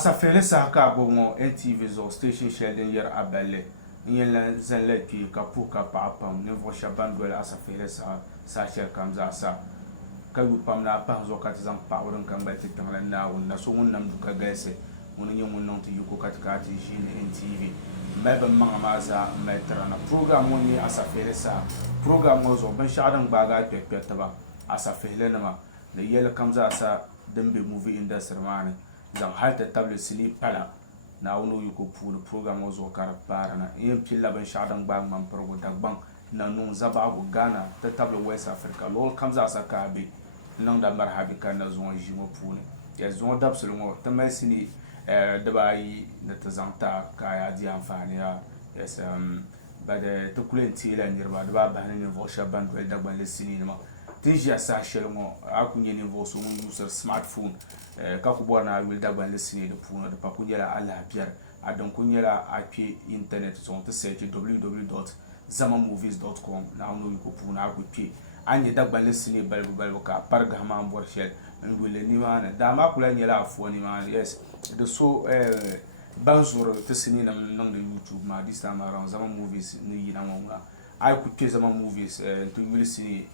asa fele sa ka bongo NTV zo station shelden yer abelle yela zanle ki ka pu ka pa pam ne vo shaban do asa fele sa shel kam za sa ka yu pam na pa zo ka zan pa wurin kan ba titan na wonna so mun nam duka gaise mun yin mun non ti yuko ka ti shi ne NTV mai ban ma za mai trana program mun ni asa fele sa program mo zo ban shadan ba ga pepe ta ba asa fele na ma da yela kam za sa dambe movie industry mane zan halta table sini pala na wono yuko pour le programme ozo kara parana yin pilla ban shadan bang man progo dagbang na nun zaba go Ghana ta table West Africa lol kamza sakabe nan da marhabi kan na zon jimo pune ya zon da absolument ta mai sini da bai na tazanta kaya di amfani ya yes ba da to kulenti la nirba da ba ne vo shaban do dagban le sini ma tinja sa shelmo akunye ni vo so mun user smartphone ka ku bona wil dagban le sini da puna da pa kunyela Allah biyar adan kunyela api internet so to search www.zamamovies.com na no ko puna ku pi anye dagban le sini balbu ka parga ma mbor shel ngule ni ma na da ma kula nyela afo ni ma yes the so banzuro to sini na nan da YouTube ma this time around Zaman Movies ni yina wonga ai ku pe Zaman Movies to wil sini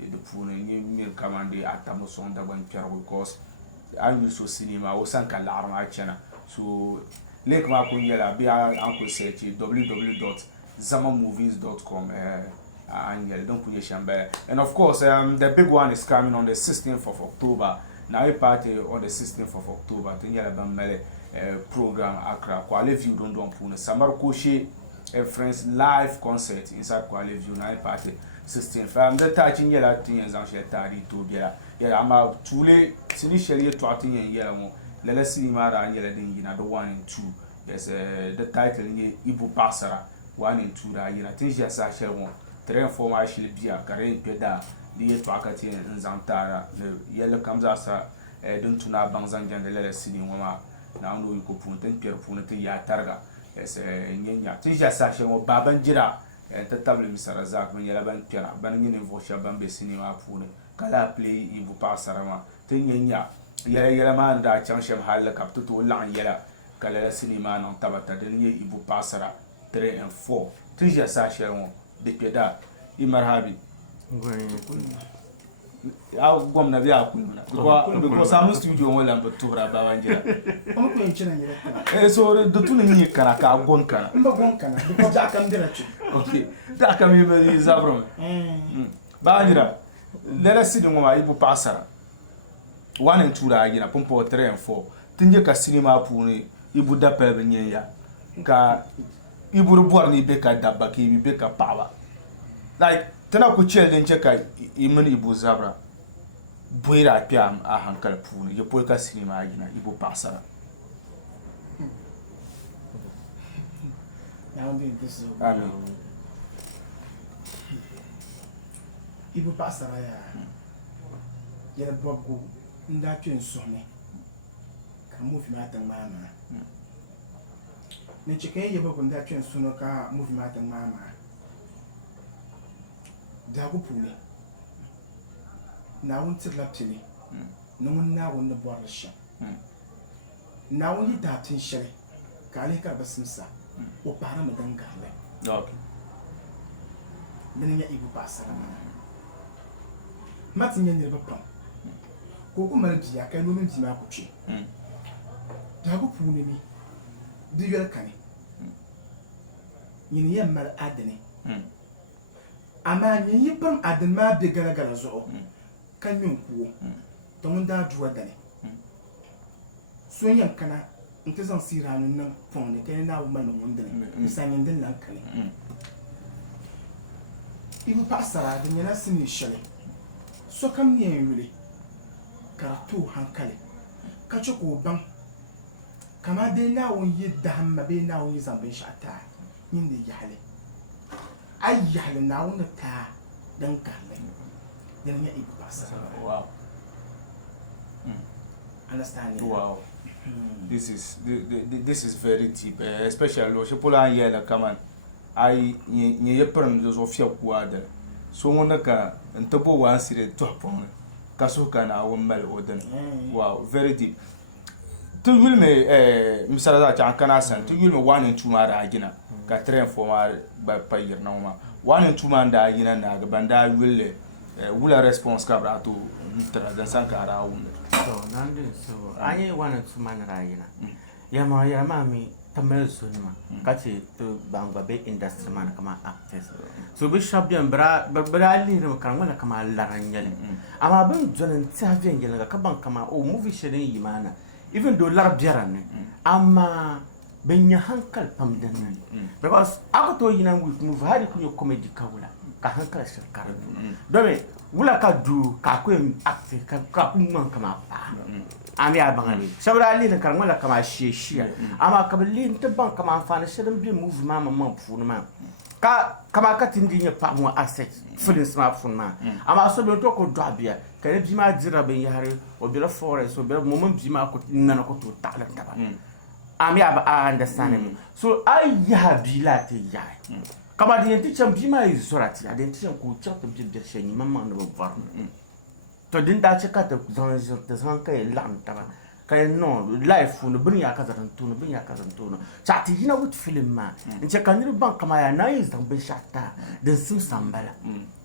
de puna ni mir kamande atamo son dagban pierre because an yi so cinema o san kan l'arma chana so link ma ko nyela bi an ko search www.zamamovies.com and you don't put your shamba. And of course the big one is coming on the 16th of October. Now we party on the 16th of October to nyela bamele program Accra Kwale View don't puna Samar Koshi friends live concert inside Kwale View now party 16th the touching yela tin zan she tari to biya ya ama tule sini shari'a to atin yela mo lele cinema ra yela din gina the 1 and 2 yes the title ni Ibu Pasara 1 and 2 ra yela tin ja sa she won tren forma shi biya kare peda di to akati nzantara yela kamza sa din tuna banzan jan da lele cinema ma na no yuko punten pier punten ya targa yes nyenya tin ja sa she won baban jira ta table misara zak men yela ban piera ban ngene vo shaban be cinema pune kala play Ibu Pasara ma tin nyenya yela ma nda chan shem hal ka to lan yela kala cinema non tabata den ye Ibu Pasara 3 and 4 tin ja sa she won de peda I marhabi ya gwamna biya kuluna because am studio wala mbatura ba wanjira on ko enchina nyira so do tun ni kana ka gon kana mba gon kana because da kam dira chu okay da kam yi be zabro ba wanjira lele sidi ngoma Ibu Pasara 1 and 2 ra gina pompo 3 and 4 tinje ka cinema puni Ibu da pe be nyenya ka Ibu rubuar ni be ka dabba ki be ka pawa like tana ku ciyar din ceka imin Ibu zabra buira piam a hankal puni ya poika cinema gina Ibu Pasara now this amen Ibu Pasara ya bogo nda twen sone ka movie ma tan mama ne chike ya bogo nda twen sono ka movie ma tan mama da ku puni na won tilla pini no mun na won bo rasha na won yi datin shari ka ale ka basimsa o para mu dan gale okay min ya Ibu Pasara matin ya ne ba pam ko kuma ji ya kai nomin ji ma ku ci da ku puni ni digar kane yin yammar adane ama nyi pam adan ma be gala zo kan yin kuwo don da duwa dane so yan kana inte zan sira nan pon ne kai na umma nan wanda ne misalin din nan kane Ibu Pasara da yana sini shale so kam ne yule karatu hankali ka ci ko ban kama dai na won yi da hamma be na won yi zambin shata yin da yale ayyal na wona ta dan kalle dan ya Ibu Pasara wow understand wow this is very deep especially lo shepola yela kaman ai nye yepran zo fia kuada so wona ka ntabo wa sire to pon ka so kana won mal odan wow very deep tu yulme misala da ta kana san tu yulme 1 and 2 ma da gina ka train for ma ba payir na ma 1 and 2 ma da gina na ga banda yulle wula response ka bra to tra dan san ka ra wunde so nande so anye 1 and 2 ma na gina ya ma mi tamel sunma kace to bangba be industry man kama actors so be shabian bra ali ne kan wala kama laranyale ama ban jonen tafiyan gela ka ban kama o movie shirin yimana even though lar biaran ama benya hankal pamdan nan because ako to yina movie hari kunyo comedy kawula ka hankal shirkar dome wula ka du ka ko acte ka kun kama pa ami abangali sabra ali ne kan wala kama sheshia ama kabali ntaban kama afana shirin bi movie mama funu ma ka kama ka tindinya pa mo asset fulin smartphone ma ama so be to ko dobia ka bi ma dira ben yare o bi la forest so be mo bi ma ko nana ko to tala taba ami understand me so ai ya bi la te ya kama di enti cham bi ma yi sorati ya den tian ko chat bi bi sheni mama no var to din da cheka te zan ka lan taba kay no life no bin ya ka zan tuno bin ya ka zan tuno chati yina wut film ma nche kanir ban kama ya na yi zan be shata den sim sambala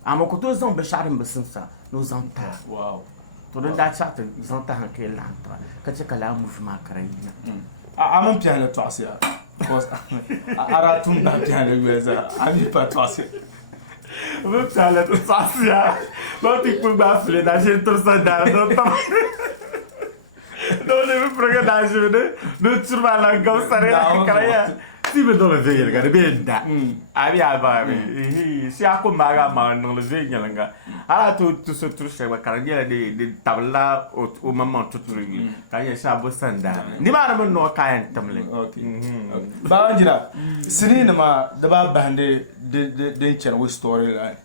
ama ko to zan be sharin be simsa no zan ta wow to din da chat zan ta han kay lan taba ka cheka la mu ma karayina amon piano to asia because ara tun da piano weza ami pa to asia vou falar do passear vou ter que pegar a filha da gente torcedora não deve procurar ajuda não turma lá gostaria de cara se me dá ver cara bem da abi abi se a comaga mano não vem lá ah tu se trouxe uma cara de tabla o mamão tu trouxe cara já bostanda ni ma na no kayan tamle okay ba anjira sini ma da ba bande de chen we story line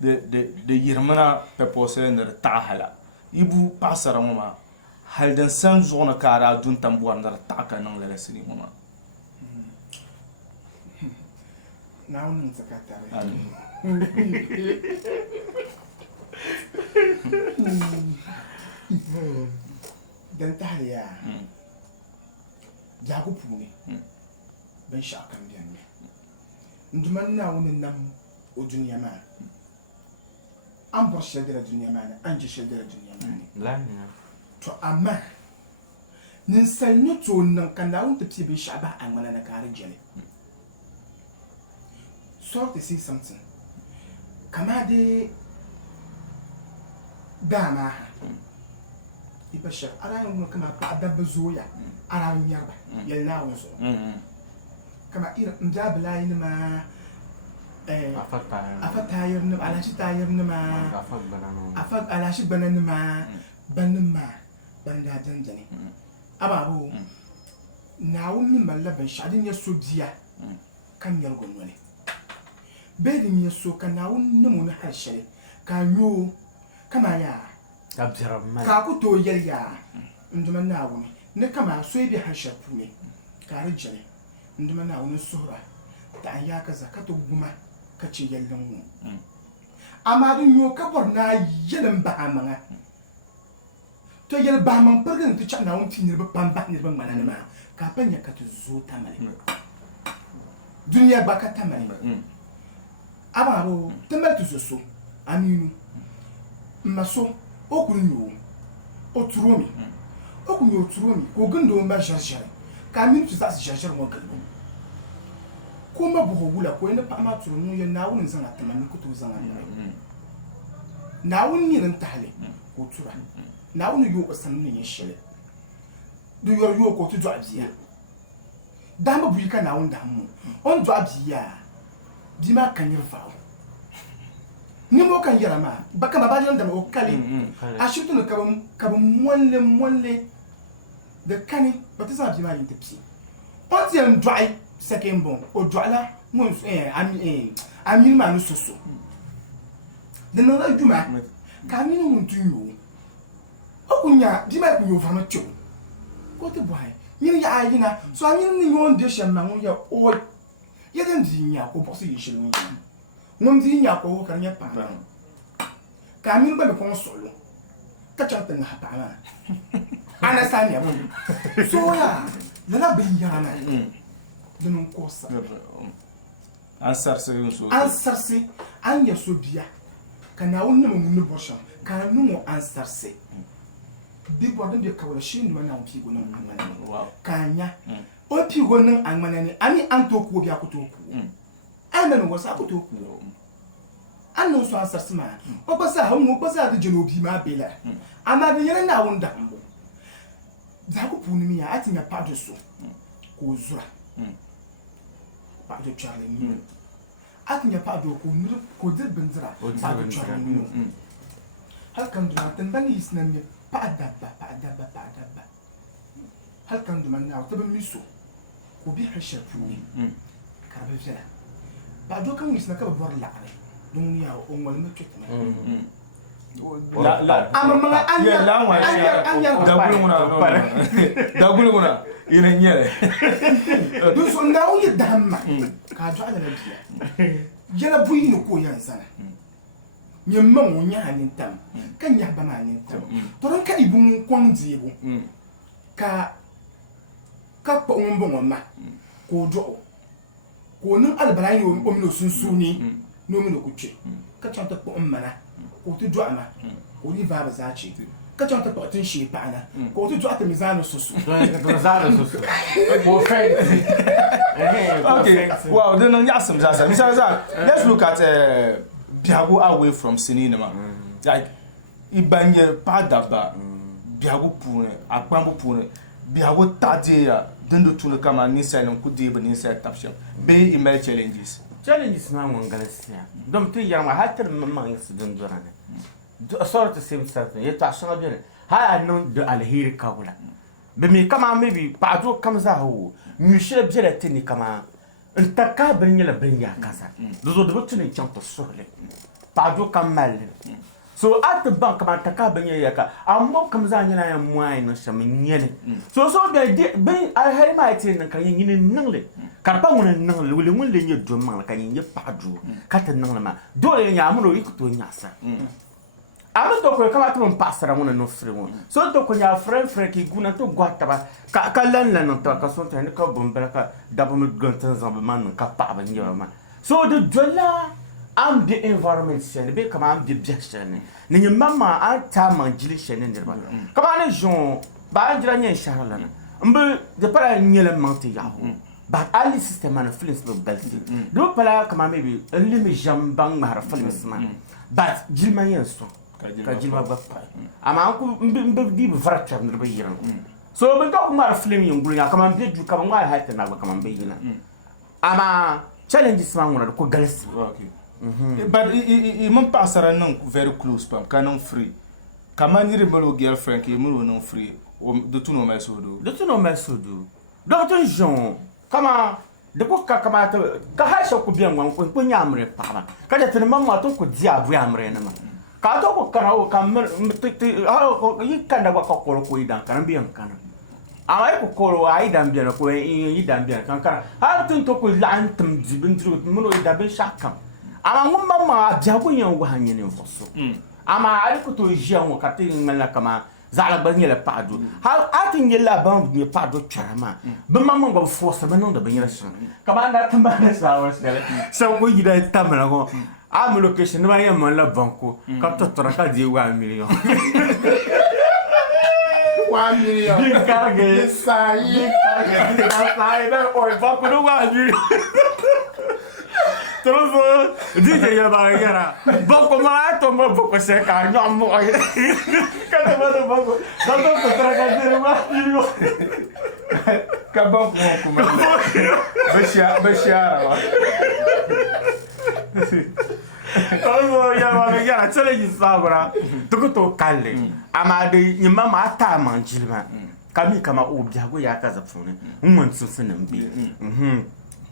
de yirmana pepose nder tahala ibu pasara ma haldan san zona kara dun tambuar nder taka nan la sini ma now nun sakatare dan tahliya jago puni ben shakan biyan nduman na woni nam o duniya ma an bar shadira duniya ma an ji shadira duniya ma to amma nin salni to nan kan da wonta ti bi shaba an mana na karin jele sort to see something kama de dama ipa shak ara yin kama pa dabba zoya ara yin yarba yalna wasu kama ira mjabla yin ma afatayir nim alashi tayir nim afak alashi banan ma banda dandane ababu na wummi mallaban shadin ya so diya kan yar gonwale bedin ya so kana wunni mun harshe ka yo kama ya ka ku to yalya nduma na wuni ne kama so bi harshe pune ka rijale nduma na wuni sura ta ya ka zakatu guma ka ce yallan mu amma dun yo ka borna yelin ba amanga to yel ba man pergan to chana won tinir ba pamba ni ba manana ma ka panya ka to zo tamale dunya ba ka tamale abaro tamale to so aminu maso okunyo oturomi ko gundo mba jarjar ka min to sa jarjar mo kalbo ko ma bugo gula ko ina pa ma turunu ya nawun zan atamani ko to zan nawun ni ran tahle ko tura nawun yo ko sanni yin shele do yo ko to do abia dama buyi ka nawun damu on do abia di ma kan yirfa ni mo kan yara ma baka ba jan da o kali ashitu no kabam monle de kani batisa bi ma yin tepi on ti en dry second bon o dwala mun ami ma no soso de no la duma ka mi no mun tuyo okunya di ma kunyo fa ma cho ko te boy ni ya ayina so ami ni nyon de shema ngon ya o ye den di nya ko bosi yi shelu ngon di nya ko ka nya pa ka mi ba me kon solo ka cha ta na pa ma understand ya so ya la binyana dinu kosa ansarse anya so bia kana wonno mu bosha kana no ansarse bi bodon de kawala shin no na opi go no amana kanya opi go no amana ni ani antoku obi akotoku ana no wasa akotoku anno so ansarse ma opasa ha mu opasa de jeno obi ma bela ama de yene na wonda mbo zaku punimi ya atinya pado so ko zura pado chale ni atinya pado ko nuru ko de benzira pado chale ni hal kan duma tandani isnan ni pada ba hal kan duma na to ben miso ko bi hasha puni karbe jela pado kan isna ka bor la ale dunya o ngol me ketma dagulu nguna ina nyere du so ndaw yi damma ka jo ala biya jela buyi no ko yan sana nyemma mo nya hanin tam kan nya ba ma nin tam to ran ka ibu mun kwang dibu ka ko on bon ma ko do ko nun albara yi o mi no sunsuni no mi no kuche ka chanta ko mana ko tu do ama ko ni va bazachi ka chanta ko tin shi pa na ko tu do atemizano susu ko fe okay wow then nyasem zaza misaza let's look at biago away from cinema like ibanye padaba biago pune akpambo pune biago tadia dendo tunu kama ni sai nan kudi ba ni sai tapshan be email challenges na wangalasiya dom tu yama hatar mamman yasu dondorane sorte sim certain yeta shanga bene ha non de alheri kawla be mi kama maybe pajo kamza ho nyushe bjela tini kama ntaka benya benya kasa dozo de botune chanto sorle pajo kamal so at the bank kama ntaka benya yaka ammo kamza nyina ya mwai no sham nyene so be I had my tin kan yini nangle karpa wona nangle wele mun le nyedo man kan yin pajo kata nangle ma dole nya amuno ikuto nyasa ama to ko kama to pasara wona no free won so to ko nya frère ki guna to gwata ba ka lan la no to ka so tan ka bombela ka dabo me gantan zambe man ka pa ba nyama so de dola am the environment sen be kama am the objection ni nyama ata manjili sen ne ba kama ne jon ba anjira nya inshallah na mbe de para nyele manti ya ho ba ali system na films no belti do para kama maybe limi jambang ma films man but jilma yen so ka jilma ba ama ko mbe di vrata ndir ba yiran so be ko ma film yin gunya kama mbe du kama ma hatta na ba kama mbe yina ama challenges ma ngona ko galis okay but I mun pasara nan very close pam kanon free kama ni rebelo girlfriend ki mun non free de tout no mesodo donc ton Jean kama de ko kama ka ha sha ku bian wan ko nyamre pa ka da tin mamma to ko dia bu amre na ma ka to ko kana o kam ha yi kanda ko ko idan kan bian kana ama ko ai dan bian ko yi dan bian kan kana ha tin to ko lantum jibin tru mun o da ben shakam ama ngumba ma jago yan wa hanyene foso ama ali ko to jian wo katin mala kama zala ba nyela padu ha atin yela ba ni padu chama ba mamma ba force ba non da ba nyela san kama na tamba na sawa skale sa ko yida tamra ko am location ba yam la banko ka to traka di 1 million 1 million di cargue sai ba o banko no 1 million trovo DJ ya ba yara banko ma to mo banko se ka nyamo kata ba banko tanto to traka di 1 million ka banko ko ma bashara Kalau ya wame ya chale jisabra tukuto kalle amade nyima mata manjilma kami kama objago ya kaza fune mun sunsun mbi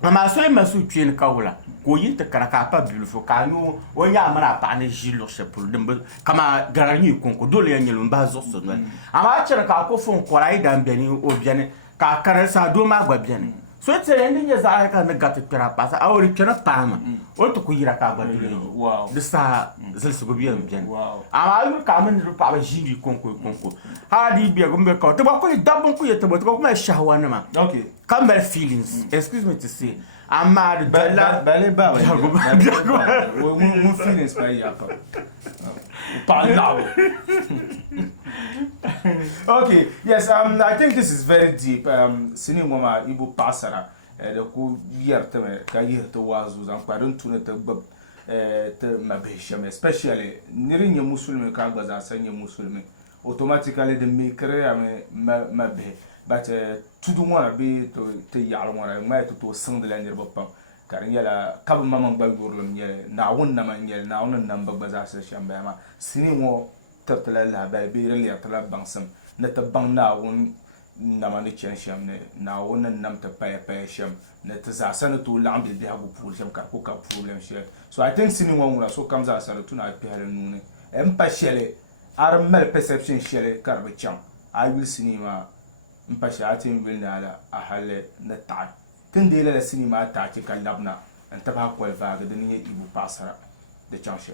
ama so masu twin kawla ko yinta karaka pa bilfo kanu wonya amara pa ne jilo sepul dembe kama garani konko dole ya nyelo mbazo sonwa ama chara ka ko fon korai dambe ni obiane ka karasa do ma gbabiane So it's a ending as I can get to Pirapasa, I will cannot palm. Or to Kuyaka. Wow. The star, this will be a gen. Wow. I will come and reply Jimmy Conco. How do you be a gumbo? Tobacco is double quit about my shawanama. Okay. Come back feelings. Excuse me to say. I'm mad. Ballet feelings by Yaka. Okay, yes, I think this is very deep. Cinema Ibu Pasara, the who year to was and pardon to the Mabisham, especially nearing your Muslim Kagaz and senior Muslim. Automatically, the maker Mabe, but to do one be to Yarwan, I might to Sunderland Bopam. Carriera, Cabo Mamma Bagurlum, now one number Bazasa Shambama, Cinema. Turtle baby really at la bansam, net a bang now one Namanicha sham, now one and num to pay a pay sham, net as a son to lamb they have pull some capuka problem share. So I think cinema so comes as a tonight pair and noon. Empashele, our male perception shell carbacham. I will cinema Impashatim Vilnala, a hale, net tie. 10 days cinema tactical labna and tobacco vaga the near Ibu Passara, the chance.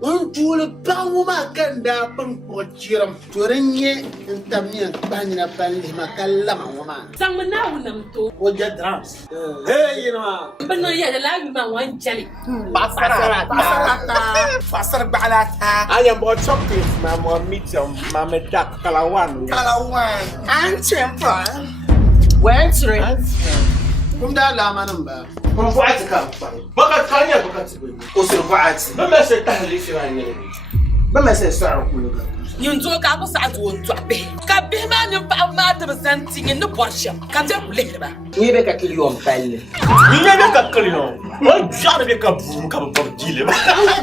Untul banguma kanda pangpochiram turenye intamnya banina panli makalla mama sang mana unam to oja drums hey you know bano ya la ma wan jali pasara pasar balata I am about chocolate mama meet mama dak kalawan anchempa wentre kumda la manamba kumfuati kam bakat kanya bakat usurfaati bama se tahlifi wani bama se sara kuluga yunzo ka ko sa to be ka be ma ni pa ma de santi ni borsha ka te kule ba ni be ka kilion palle ni be ka kilion o jare be ka bum ka bum dile ba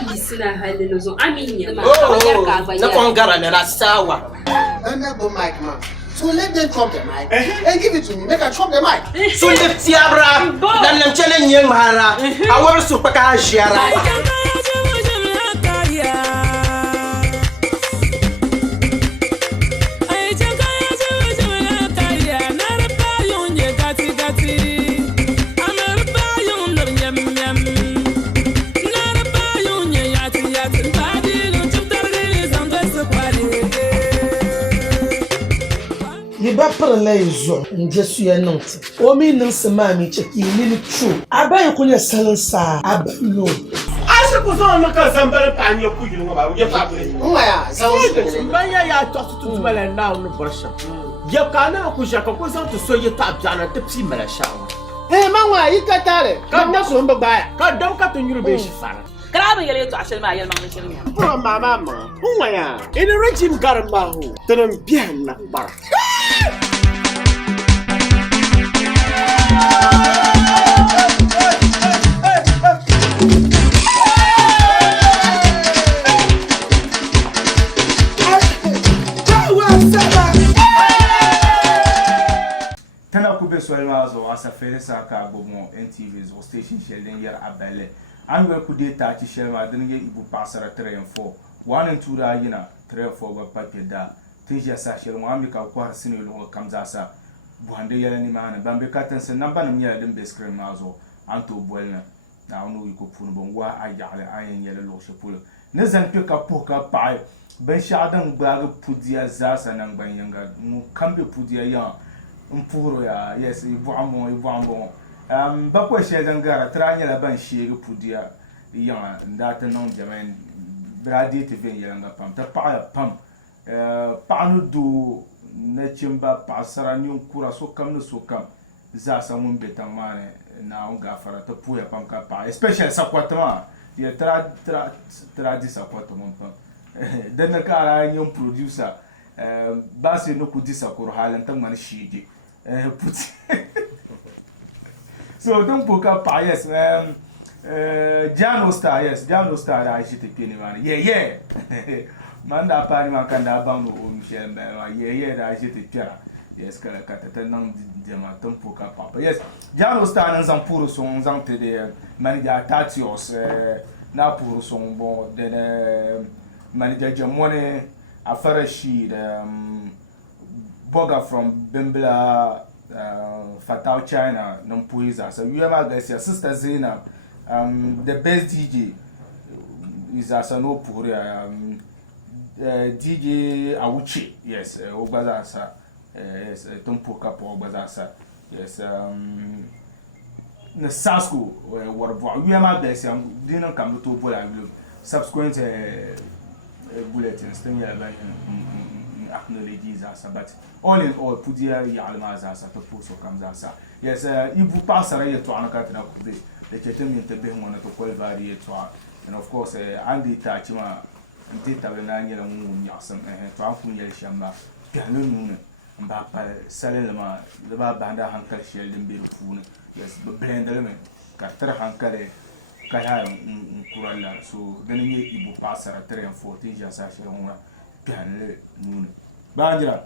ni sina halelo zo aminya ma ka ka ba ya na kongara na sawa ana bo mic man. So let them chop the mic and give it to me. Make I chop the mic. So lift Tiabra, then them challenge young Mara. I want to paka Shiara. Prela izo njesu ya nonti omi nsema mi cheki ni true abaye kunya salansa abanyo asiku zo no ka zambale panye ku yinu ba ye fa bure ya zawo Manya ya to to mala na no borsha ya kana ku jaka ko zo to so ye ta bjana te psi mala shawo manwa yikatare ka da so mbagba ya ka daw ka to nyuru be shi fara Krabbe yele to ashel ma yel ma ni shirnya pro mama ya in regime garma ho tanam bien na bar Tana kube soelma zo asa fere sa ka gomo NTV zo station shelden yer abele anwe ku data ti shelma dinge Ibu Passara 3 and 4 1 and 2 da yina 3 and 4 ba papier da tija sa shelma ambi ka kwar sinu lo kamza sa buhande yele ni mana bambe katan sen namba nam yele dem be screen mazo anto bolna na onu iko punu bon wa ayale ayen yele lo shepul ne zan pe ka po ka pa ben shadan gbaga pudia za sa nan ban yanga mu kambe pudia ya mpuro ya yes ibu ambo bakwa shedan gara tranya la ban shege pudia ya ndata non jamen bradi tv yanga pam ta pa pam panu do na chimba pasara nyun kura so kam no so kam za sa mun betan mane na on gafara ta puya pam ka pa especially sakwatma ya tra di sakwatma pam dan na kara nyun producer basi no ku disa kur halan tan man shige puti so don't book up yes Jano Star I should take any man yeah manda pani makanda bangu Michel yeah I should take care yes kala kata nan dema tempo ka papa yes Jano Star nan zan puro son zan te de manager Tatios na puro son bon de manager Jamone Afarashi Boga from Bimbla Fatal China non puisa so you ma ga sister Zena the best DJ is as no pour DJ Awuchi yes Ogbazasa yes Tompo Kapo Ogbazasa yes na Sasko Warbo you ma ga didn't come to Bola subsequent bulletins then acknowledges us, but all in all, Pudia Yalmazas at the post of Kamzasa. Yes, you pass a ray to Anakatina, the Chetam to be one to call variator, and of course, Andy Tachima, Dita Venania Moon Yasam, and Trafunia Shamba, Pianoon, and Bapa Salema, the Banda Hankal Shell and Bill yes, but blend element, Katra Hankale. Kaya Kurala, so then you pass a 3 and 14 years after piano noon. Bandra,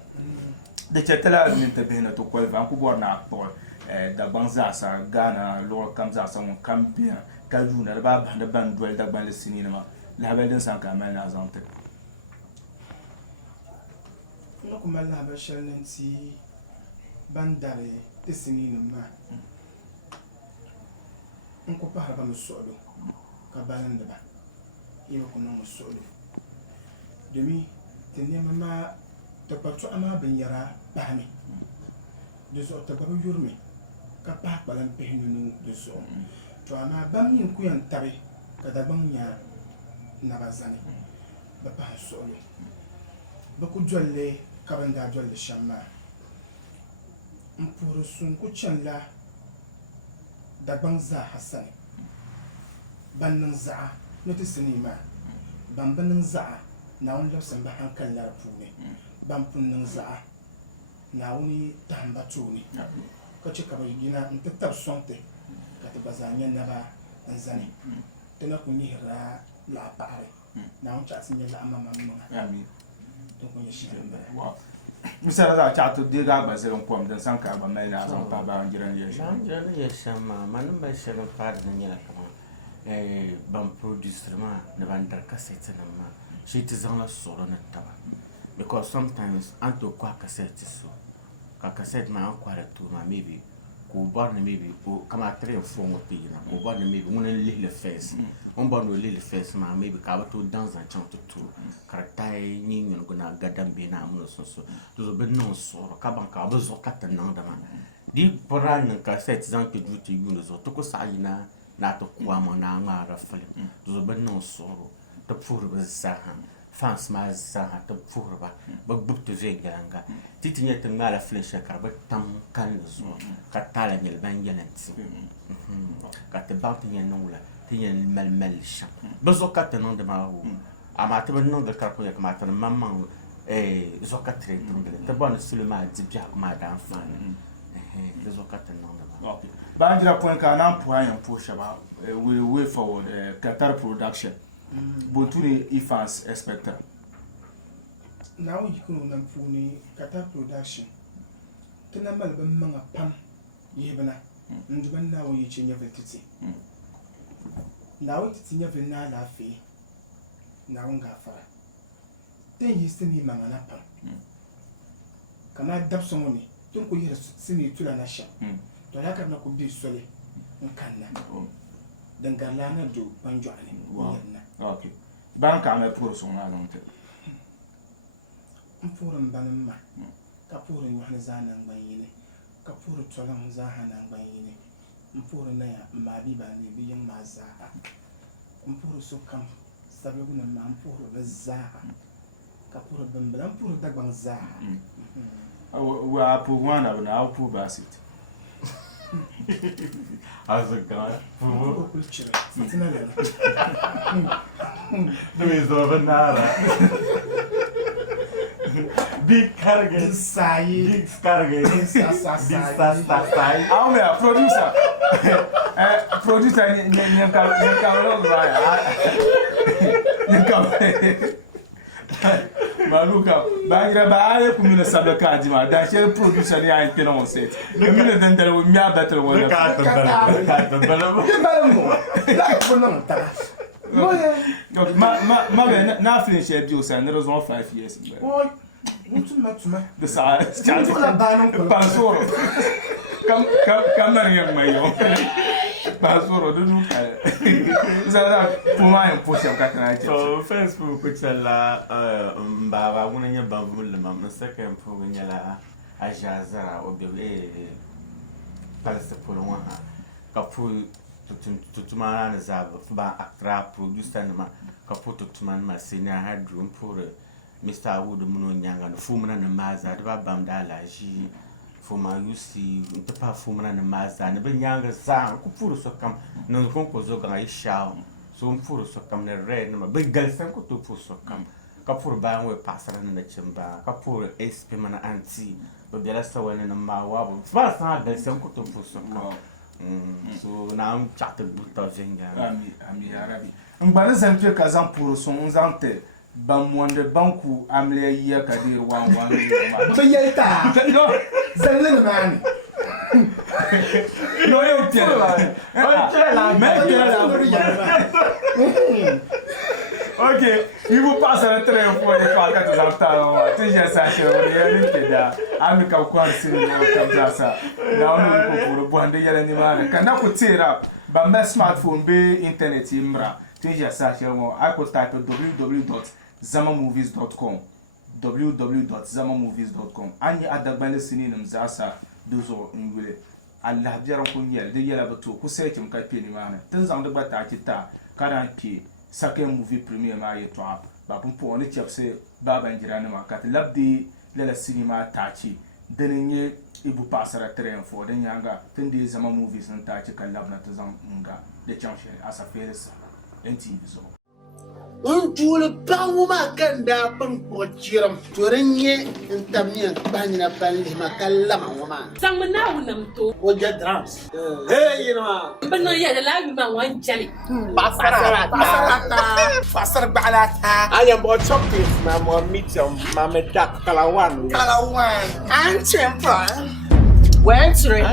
the Chetela Mintabena to call Vancouver Napol, the Banzasa, Ghana, Lord comes out some Campia, Kajuna, the Bab and the band dwell the band cinema, Lavendens and Caman as on it. Lokumala Bashalensi Bandare, the cinema. Unko pa haba musodo kabalanda ba iyo kono musodo demi tenne mama to patu ama benyara bahami deso to babu yurmi ka pa balan pehinu deso to ama bam yin ku yan tabe kada bam nya na bazani ba pa solo ba ku jolle kabanda jolle shamma mpuru sun ku chanla Dagbangza Hassan Banza Noticinema Bambanza now loves and Bahankan Larapuni Bampunza now only Tambatuni Kochikabagina and the top something Katabazania Naba and Zani Tenakunira La Pare now chatting La Mamma don't you Mr. Chat to dig up as a poem, then some kind of man as on Paba and generation. Yes, man, by 7 parts in Yakama, a bum producer, Nevanda cassette, and she is on a solo and tower. Because sometimes Anto Quacassette is so. Cacassette, my uncle to my maybe, who born maybe, who come out 3 or 4 more people, who born maybe one little face, one born with little face, my maybe cover to dance and chant to 2. Karatai ning and gonna gadam bina amuso so to the no so kabanka was or cat and nandama. Deep Poran and cassette zank duty units or Tokosina, not to Quamana Mara film. To the no sorrow, the poor was Sahan, fans my Saha, the poor but book to Zeganga, teaching yet a mala flesh a carpet tongue candles, Catalan Banyanensi. Got the bounty and Nola, Tian Melmelisha. Bozocat and on the Mahu. Amateur no the carpet like matter, mamma a Zocatre, the bonus to the mad, the jack, madam fan. The Zocat and on the Bandra Point can amplify and push about. We wait forward Qatar production. Botuni Ifans expected. Now you can Nampuni Qatar production. Tenamal Bamanga Pam Yebana, and when now you change your vacancy. Now it's in your vanilla fee. Now Gafara. Then you still need Manganapa. Can I dub someone? Don't go here, see me to Lanasha. To like I'm not be solid. Canna. Then Galana do Banjani. Okay. Bank and a person, I don't think. Forum Banama. Kapur and Yohanazan and Bayine. Kapur Tolam Zahan and Bayine. Mpurana, Mabiba, and the young Mazaha. Mpuru so come. Sabuna Mampuru Zaha Kapura Bambulampur Dagban Zaha. We are poor one of our poor basket. As a guy, there is over Nara. Big carrigan, big carrigan, I'm a producer. Producer, Maluka, Bangra Baye, Kumina Sabakadima, that shall produce any I can on set. The minute then there will be a better one. Mother, now finish your juice and there was 5 years. de sa pasoro kamar yan mai yo pasoro do nu ka za puma en posha ka kana ce so Facebook ko tsala mbaba kuna nya bambu le mam saka en po nya la ajazara obele paleste pour moi ka pu tutuma na za ba akra producer na ka pu tutuma ma senior hard room pour Mr. Wood muno nyanga no fumana na maza de ba bam da laji fuma yusi nte pa fumana na maza ne be nyanga sa ku puru so kam no ko zo ga isha so puru so kam ne re na be galsan ko to puru so kam ka puru ba we pasara na chimba ka puru SP mana anti be bela sa wani na ma wa ba sa galsan ko to puru so kam so na am chatte buta venga ami arabi ngba zan pe ka zan puru so nzante Bamwande banku amle ya kadir wan so yelta no zalene man no yo tiela OK, il vous passe un très fort et pas quand ça ta tu j'ai ça chez rien que da ami ka kwa sini ka ça na ono ko pour bande yele ni mara kana ku tira ba ma smartphone be internet imra tu j'ai ça chez moi I could type www.zamamovies.com www.zamamovies.com ani adagbale sini nam zasa dozo ngule Allah biaran ko nyel de yela bato ku sai kim ka pe ni mana tun zam de bata kita karan ki sake movie premier ma ye to ba pun po ni chepse baba njirani ma kat labdi lela cinema tachi denenye ibu pasara train fo den yanga tun de Zama Movies nan tachi kan labna to zam nga de chanshe asa feresa enti so Untul panguma kanda pangpochiram turenye intamnya banina banli makalla mama sang mana unam to oja drums hey you know bano ya la ma wan jali pasara pasar balata I am about chocolate my mom meet your mama dak kalawan antempa wentry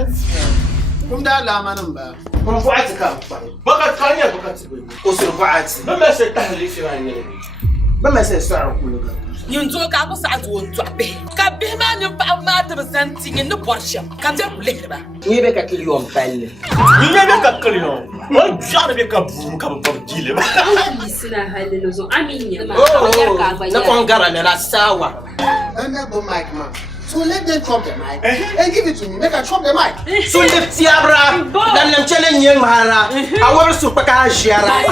kumda la manamba Convoite kam. Bakat kanya bakat sibu. usurbaati Mama se tahli fi wani. mama se sara kuluga nyunzo ka ko sa to be ka be ma ni pa ma de santi ni borsha ka te kule ba ni be ka kiliyon palle Ninya be ka kalino. O jara be ka bu ka ba dile ba. Ni sina halin zo aminya ma na kongara na sawa anda bo mic man. So let them chop the mic and give it to me. Make I chop the mic. So lift Tiabra, then them challenge young Hara. I want to paka Shiara.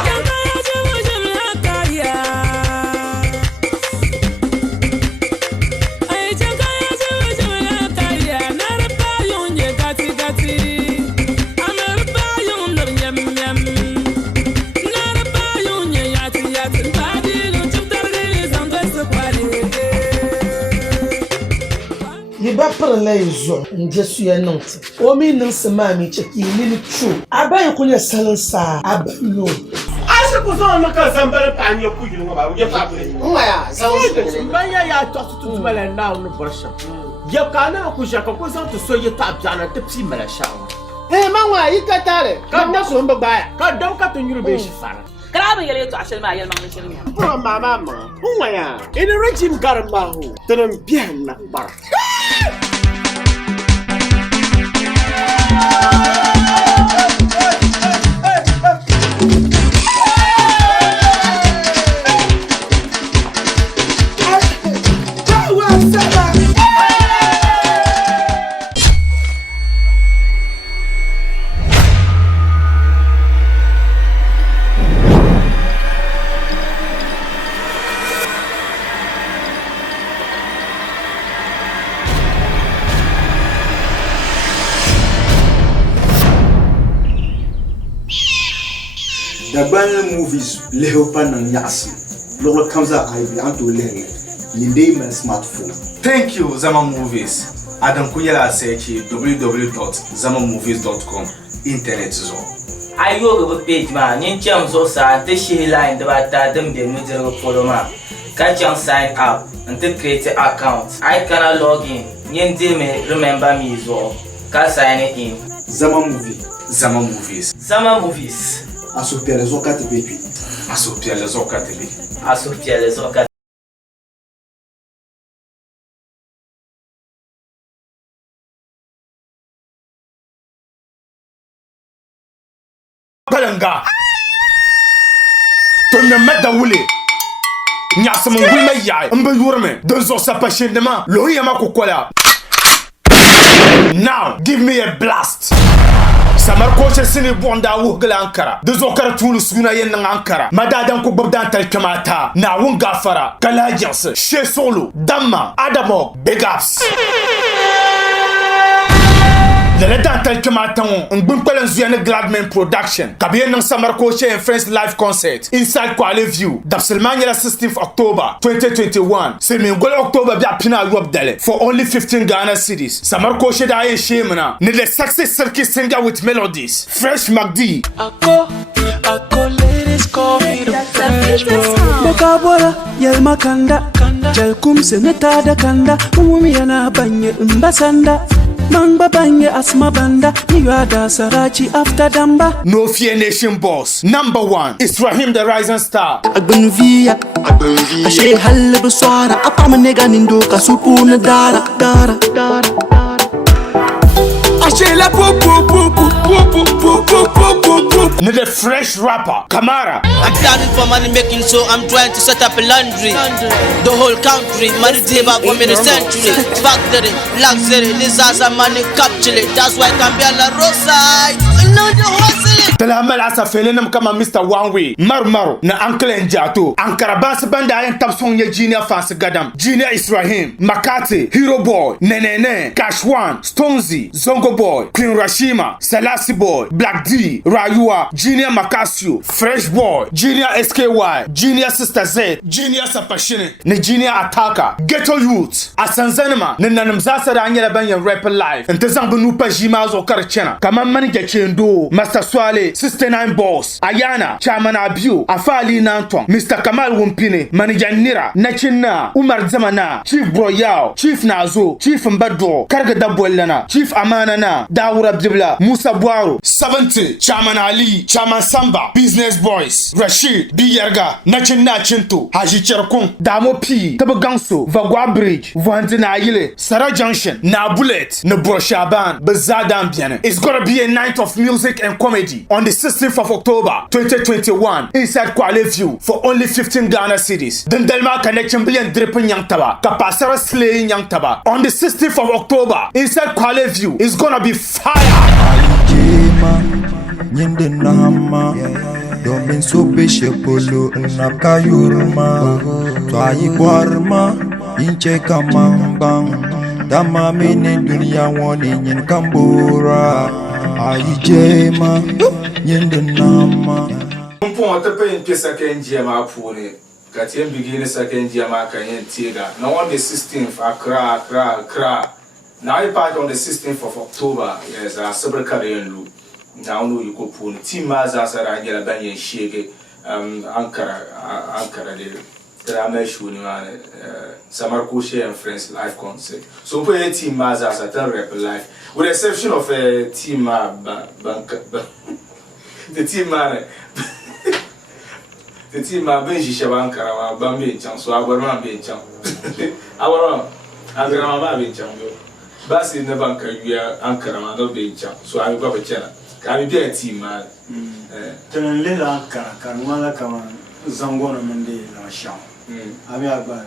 Ba parla izo nje suya nonti omi nse mami cheki ni true abaye kunya salansa abayo Asa ko so no ka sambale pa nya ku yinu ba je fa bre. Ngaya, Banya ya to tu mala na no borsha. Ya kana ku shaka ko so to so ye ta bjana te psi mala shawo. hey mangwa ikatare. Kada so mba baya. Ka daw ka to nyuru be shi fara. kraba yele to ashel ma yel ma ni shirin Bro mama. Ngaya, in a regime garma ho. Tanam bien na bar. Dabban movies lehopan ng yasi. Lolo kamza aibi anto lenge. Yinde man smartphone. Thank you Zama Movies. Adam kunyala search www.zamamovies.com internet zo. Ayo go page ma nyin cham so sa te shi line da bata dum de mu jira follow ma. Ka cham sign up and to create an account. I can log in. Nyin de me remember me zo. Ka sign in. Zama Movie. Zama Movies. Zama Movies. Asopia les okate bepi. Asopia les okate bepi. Asopia les okate Palanga. Ton ne met da wuli. Nyasam ngulma yaay. Mbe yurme. Donzo sapashe nema. Lohi yama kukola. Now, give me a blast. Samar coach sini bonda wugla Ankara. Dozo kara tulu suna yen Ankara. Madadan ko babdan tal kamata. Na wun gafara. Kala jance. She solo. Damma. Adamo. Big ups. Le dantal kamata on. Ngbun kwelen zuyane Gladman Production. Kabiye nang Samar coach and Friends live concert. Inside Kwale View. Dapselmania la 16th October 2021. Semi ngol October bia pina Europe dele. For only 15 Ghana cedis. Samar coach da aye shemana. Ne le success circuit singer with melodies. Fresh McD. Ako ladies call me the fresh boy. Bokabora yel makanda. Jel kumse netada kanda. Umumi yana banye mbasanda. Mangba banye asma banda. Niwada sarachi after damba. No Fear Nation boss. Number 1 is Rahim the Rising Star. Agbenu via. Ashe halle do swara. Apa manega nindo kasupu na dara. Ashe la The fresh rapper Kamara. I'm planning for money making, so I'm trying to set up a laundry. The whole country, money table for me the century. Factory, luxury, this has a money capture it. That's why Cambia La Rosa. No, the hustling. Talamal asa felenam kama Mr. One Way. Maru na Uncle Njato. Ankara bas banda ayen tapsong ye Junior Fans Gadam. Junior is Rahim, Makati, Hero Boy, Nenene, Cash One, Stonesy, Zongo Boy, Queen Rashima, Selassie Boy, Black D, Rayua, Junior Makasio, Fresh Boy, Junior SKY, Junior Sister Z, Junior Sapashine, ne Junior Attacker, Ghetto Youth, Asanzanema, ne Nanamzasa Daniela Banyan Rapper Live, and Tezambunupa Jimas or Karachena, Kamamani Gachendo, Master Swale, Sister Nine Boss, Ayana, Chairman Abu, Afali Nanton, Mr. Kamal Wumpine, Manager Nira, Nachina, Umar Zamana, Chief Broyao, Chief Nazo, Chief Mbadro, Karga Dabuelana, Chief Amanana, Dawur Abdibla, Musa Buaru, 70, Chairman Ali, Chairman Samba, Business Boys, Rashid, Biyarga, Nachina Chinto, Haji Cherkun, Damo P, Tabaganso, Vagwa Bridge, Vandina Ile, Sarah Junction, Na Bullet, Nabro Shaban, Bazadam Biane. It's gonna be a night of music and comedy on the 16th of October 2021 inside Kwale View for only 15 Ghana cedis. Dendelma Connection Billion Dripping Yang Taba, Kapasara Slaying Yang Taba. On the 16th of October inside Kwale View is gonna be fire. Nyinde nama domin so beshe polo na kayurma to ayi gwarma inche kamambang dama mene dunia woni nyin kambura ayi jema nyinde nama Mpon te pe nke second year ma puni kati en begin second year ma kan yen tiga na on the 16th Accra now I part on the 16th of October yes a several career lu now no you go pun team maza sara ngela banyen shege Ankara de drama show ni man Samar Coach and Friends live concert so for a team maza sara rap live with the exception of a team the team man the team benji shabankara wa bambe chan so agwarma be chan agwarma agrama ba be chan yo basi ne banka wiya Ankara ma no be chan so I go be chana ka be a team man tenen le Ankara kan wala kama zangono mende na sham ami agba